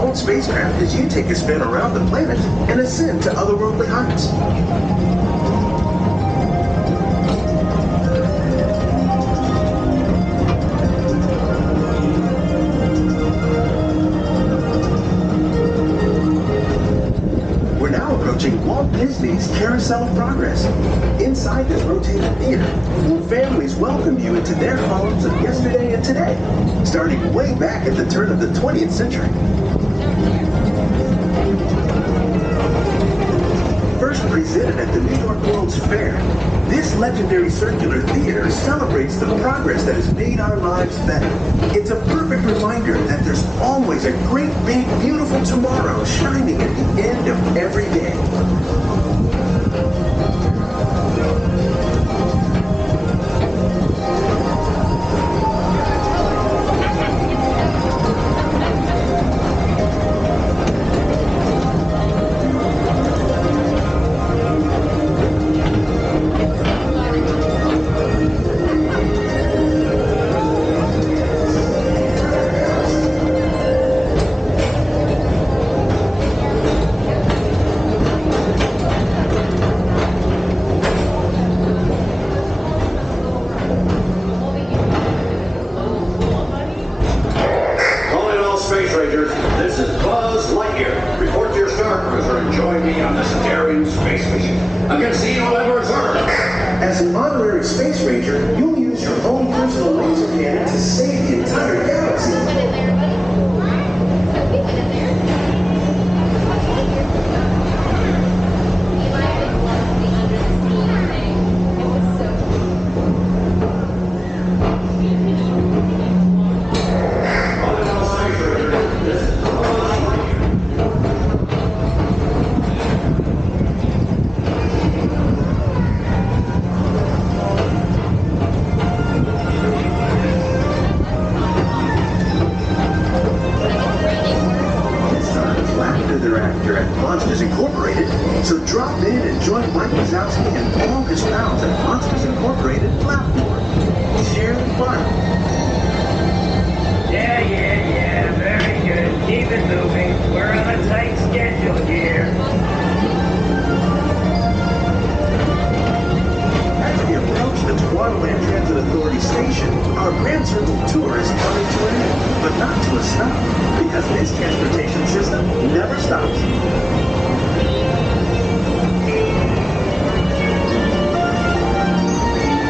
own spacecraft as you take a spin around the planet and ascend to otherworldly heights. Walt Disney's Carousel of Progress. Inside this rotating theater, where families welcome you into their homes of yesterday and today, starting way back at the turn of the 20th century. First presented at the New York World's Fair, this legendary circular theater celebrates the progress that has made our lives better. It's a perfect reminder that there's always a great, big, beautiful tomorrow shining at the end of every day. As an honorary space ranger, you'll use your own personal laser cannon to save the entire galaxy. So drop in and join Mike Wazowski and all his pals at Monsters Incorporated platform. Share the fun. Yeah, very good. Keep it moving. We're on a tight schedule here. As we approach the Tomorrowland Transit Authority station, our Grand Circle tour is coming to an end, but not to a stop, because this transportation system never stops.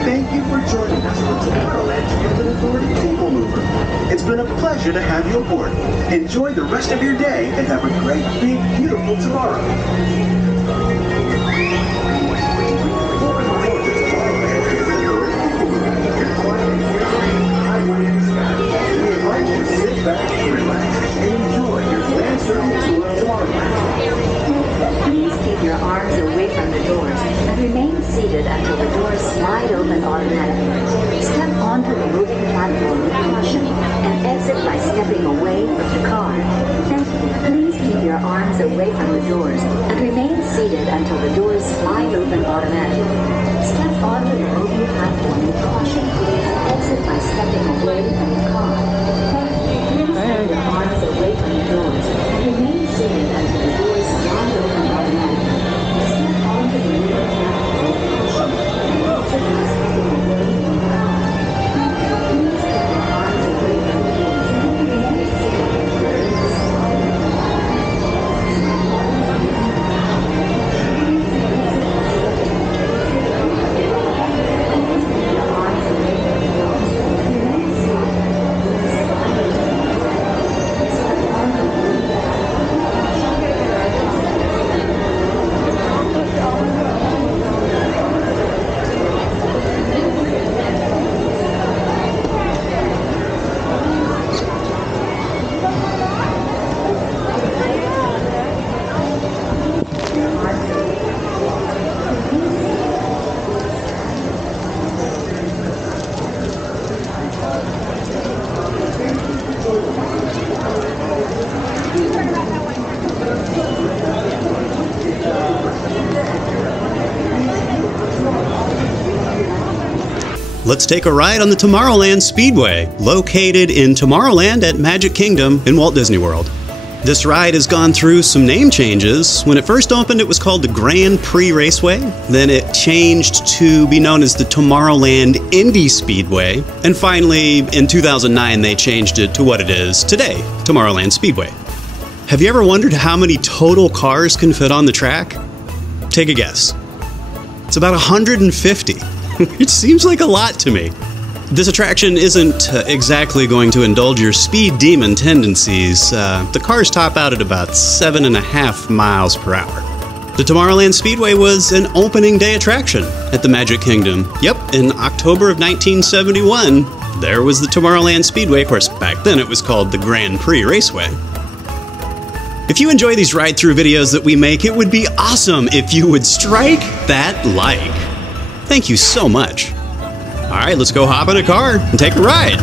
Thank you for joining us for Tomorrowland Transit Authority PeopleMover. It's been a pleasure to have you aboard. Enjoy the rest of your day and have a great, big, beautiful tomorrow. We invite you to sit back, relax, and enjoy your Grand Circle tour of Tomorrowland. Please keep your arms away from the doors and remain seated until the doors slide open automatically. Step onto the moving platform with caution and exit by stepping away from the car. Thank you. Please keep your arms away from the doors and remain seated until the doors slide open automatically. Step onto the moving platform with caution and exit by stepping away from the car. Thank you. Please keep your arms away from the doors and remain seated until the doors slide open automatically. Step onto the moving platform with caution and exit by stepping away from the car. Please keep your arms away from the doors and remain seated until the doors slide open Let's take a ride on the Tomorrowland Speedway, located in Tomorrowland at Magic Kingdom in Walt Disney World. This ride has gone through some name changes. When it first opened, it was called the Grand Prix Raceway. Then it changed to be known as the Tomorrowland Indy Speedway. And finally, in 2009, they changed it to what it is today, Tomorrowland Speedway. Have you ever wondered how many total cars can fit on the track? Take a guess. It's about 150, which seems like a lot to me. This attraction isn't exactly going to indulge your speed demon tendencies. The cars top out at about 7.5 miles per hour. The Tomorrowland Speedway was an opening day attraction at the Magic Kingdom. Yep, in October of 1971, there was the Tomorrowland Speedway. Of course, back then it was called the Grand Prix Raceway. If you enjoy these ride-through videos that we make, it would be awesome if you would strike that like. Thank you so much. All right, let's go hop in a car and take a ride.